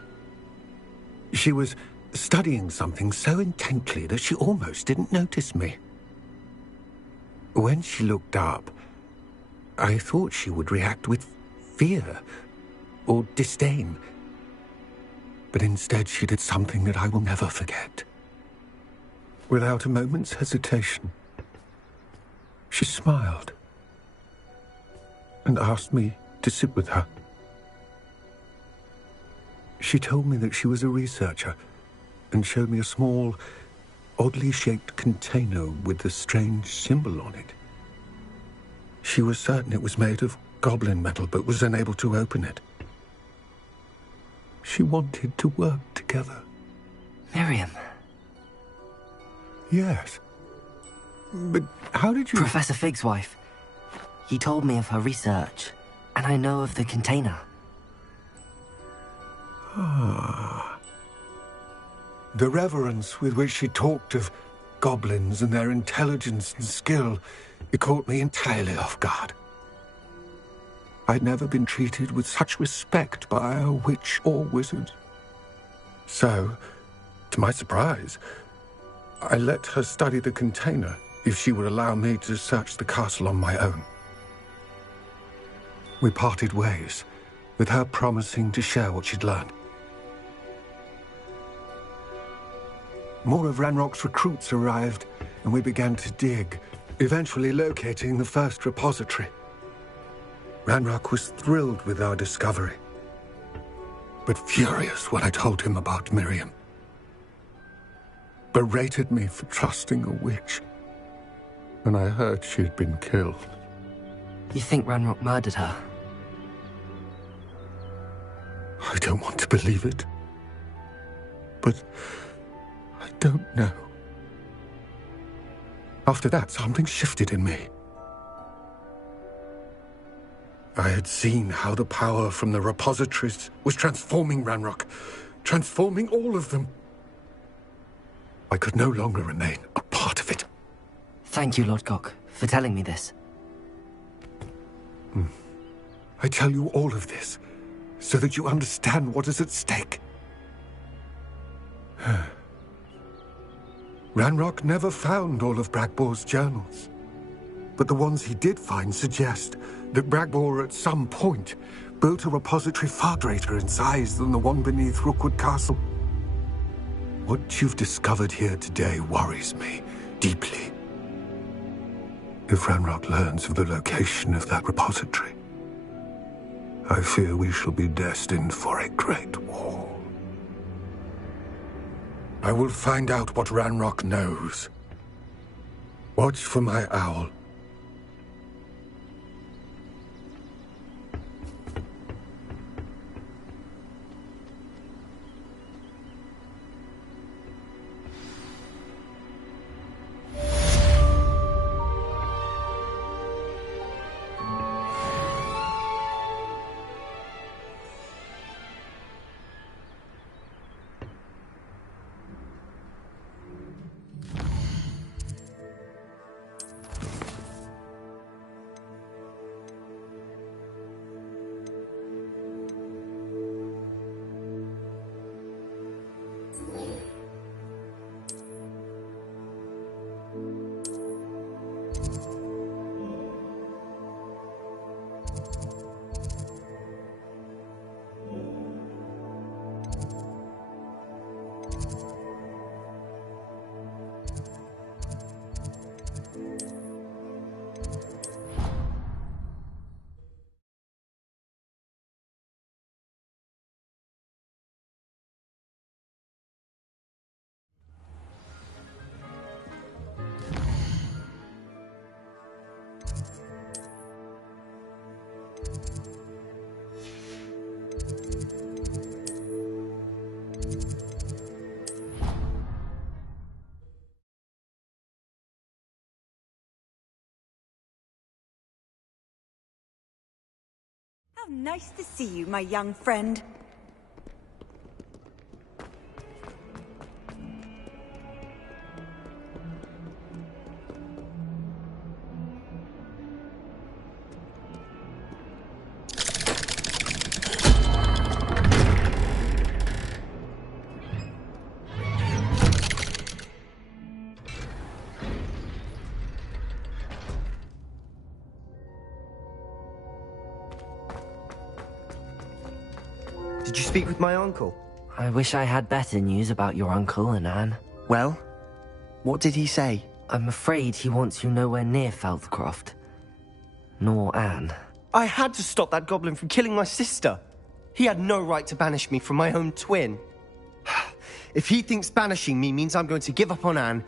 She was studying something so intently that she almost didn't notice me. When she looked up, I thought she would react with fear or disdain. But instead she did something that I will never forget. Without a moment's hesitation, she smiled and asked me to sit with her. She told me that she was a researcher and showed me a small, oddly shaped container with a strange symbol on it. She was certain it was made of goblin metal, but was unable to open it. She wanted to work together. Miriam. Yes. But how did you... Professor Fig's wife. He told me of her research, and I know of the container. Ah. The reverence with which she talked of goblins and their intelligence and skill, it caught me entirely off guard. I'd never been treated with such respect by a witch or wizard. So, to my surprise, I let her study the container if she would allow me to search the castle on my own. We parted ways, with her promising to share what she'd learned. More of Ranrock's recruits arrived, and we began to dig, eventually locating the first repository. Ranrock was thrilled with our discovery, but furious when I told him about Miriam. Berated me for trusting a witch, and I heard she'd been killed. You think Ranrock murdered her? I don't want to believe it, but I don't know. After that, something shifted in me. I had seen how the power from the repositories was transforming Ranrock, transforming all of them. I could no longer remain a part of it. Thank you, Lodgok, for telling me this. I tell you all of this so that you understand what is at stake. Ranrock never found all of Bragbor's journals, but the ones he did find suggest that Bragbor at some point built a repository far greater in size than the one beneath Rookwood Castle. What you've discovered here today worries me deeply. If Ranrock learns of the location of that repository, I fear we shall be destined for a great war. I will find out what Ranrock knows. Watch for my owl. How nice to see you, my young friend. Did you speak with my uncle? I wish I had better news about your uncle and Anne. Well, what did he say? I'm afraid he wants you nowhere near Feldcroft. Nor Anne. I had to stop that goblin from killing my sister. He had no right to banish me from my own twin. If he thinks banishing me means I'm going to give up on Anne,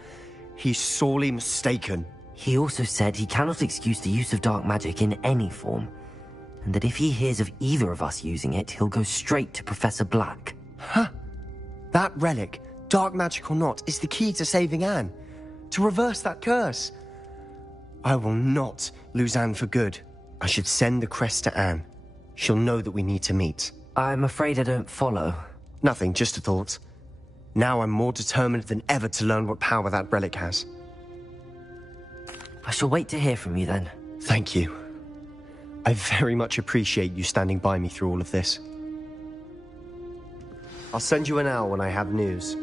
he's sorely mistaken. He also said he cannot excuse the use of dark magic in any form, and that if he hears of either of us using it, he'll go straight to Professor Black. Huh. That relic, dark magic or not, is the key to saving Anne. To reverse that curse. I will not lose Anne for good. I should send the crest to Anne. She'll know that we need to meet. I'm afraid I don't follow. Nothing, just a thought. Now I'm more determined than ever to learn what power that relic has. I shall wait to hear from you then. Thank you. I very much appreciate you standing by me through all of this. I'll send you an owl when I have news.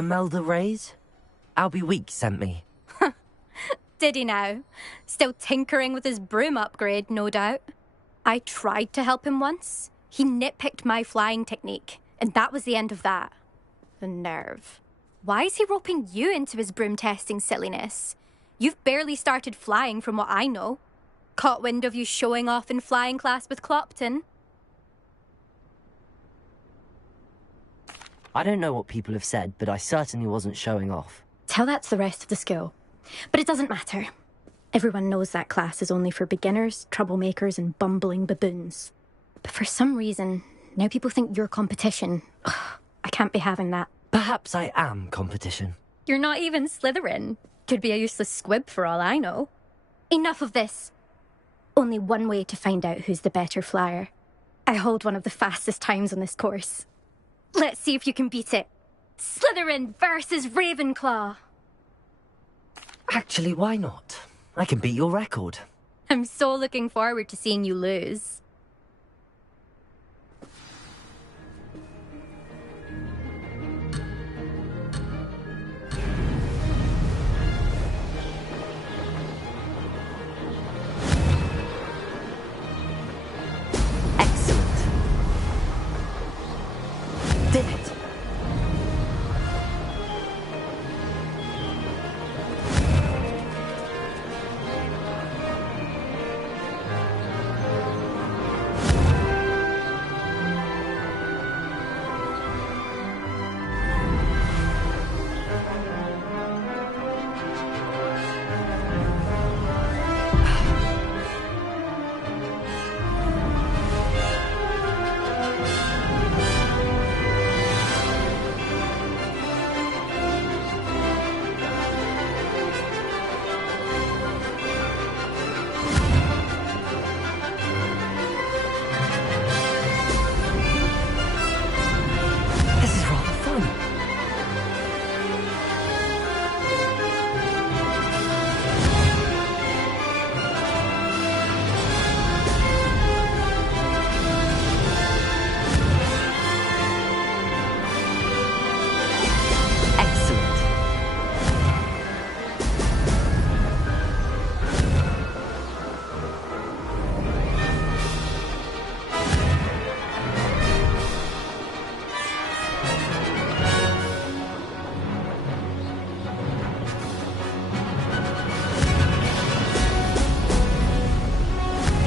Imelda Reyes? Albie Weeks sent me. Did he now? Still tinkering with his broom upgrade, no doubt. I tried to help him once. He nitpicked my flying technique, and that was the end of that. The nerve. Why is he roping you into his broom testing silliness? You've barely started flying from what I know. Caught wind of you showing off in flying class with Clopton. I don't know what people have said, but I certainly wasn't showing off. Tell that to the rest of the school. But it doesn't matter. Everyone knows that class is only for beginners, troublemakers, and bumbling baboons. But for some reason, now people think you're competition. Ugh, I can't be having that. Perhaps I am competition. You're not even Slytherin. Could be a useless squib for all I know. Enough of this. Only one way to find out who's the better flyer. I hold one of the fastest times on this course. Let's see if you can beat it. Slytherin versus Ravenclaw. Actually, why not? I can beat your record. I'm so looking forward to seeing you lose. Excellent. Did it.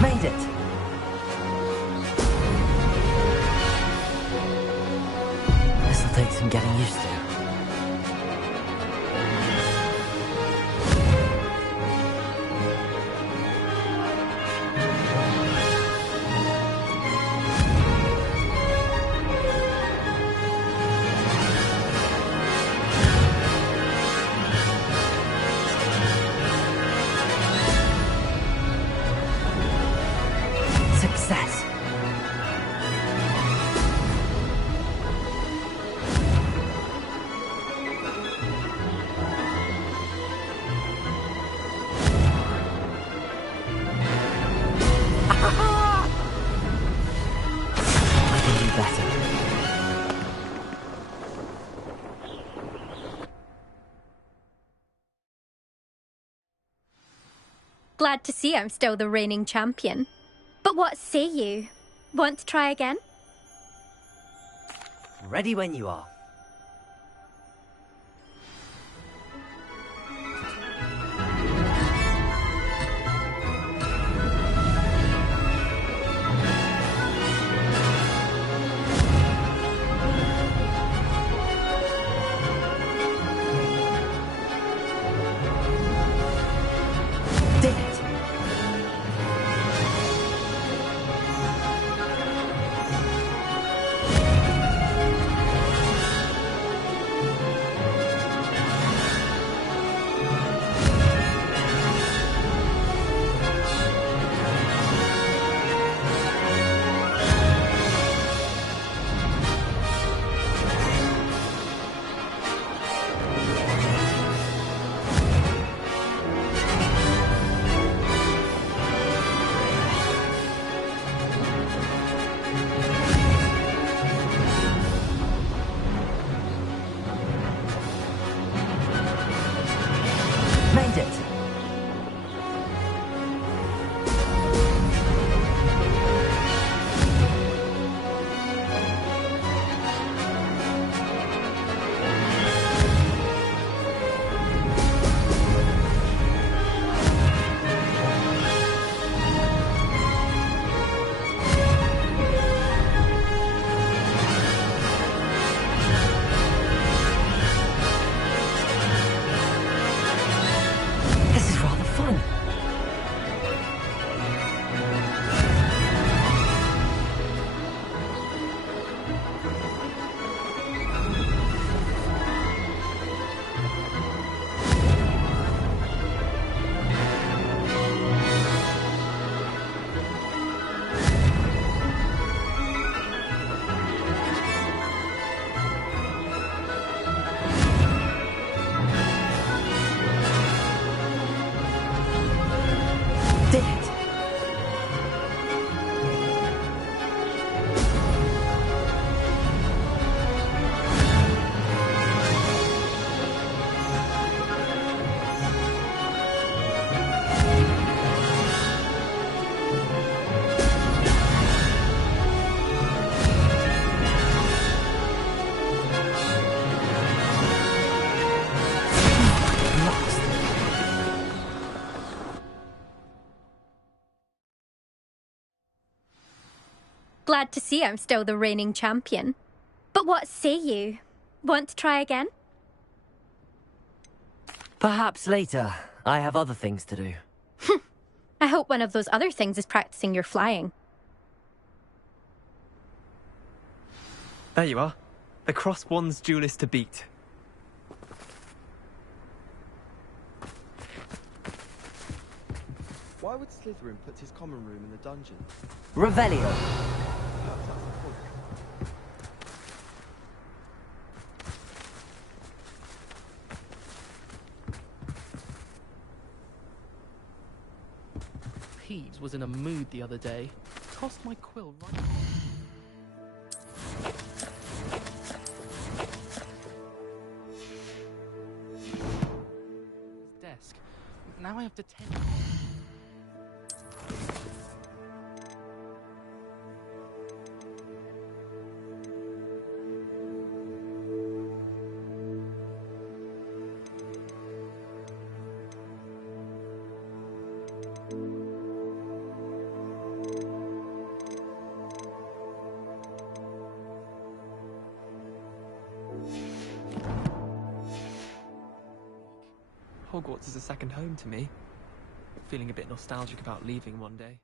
Made it! This'll take some getting used to. Success. I can do better. Glad to see I'm still the reigning champion. But what say you? Want to try again? Ready when you are. Did it! Sad to see I'm still the reigning champion. But what say you? Want to try again? Perhaps later. I have other things to do. I hope one of those other things is practicing your flying. There you are. The Cross Wands duelist to beat. Why would Slytherin put his common room in the dungeon? Revelio. Peeves was in a mood the other day. Tossed my quill right... desk. Now I have to tend... Hogwarts is a second home to me. Feeling a bit nostalgic about leaving one day.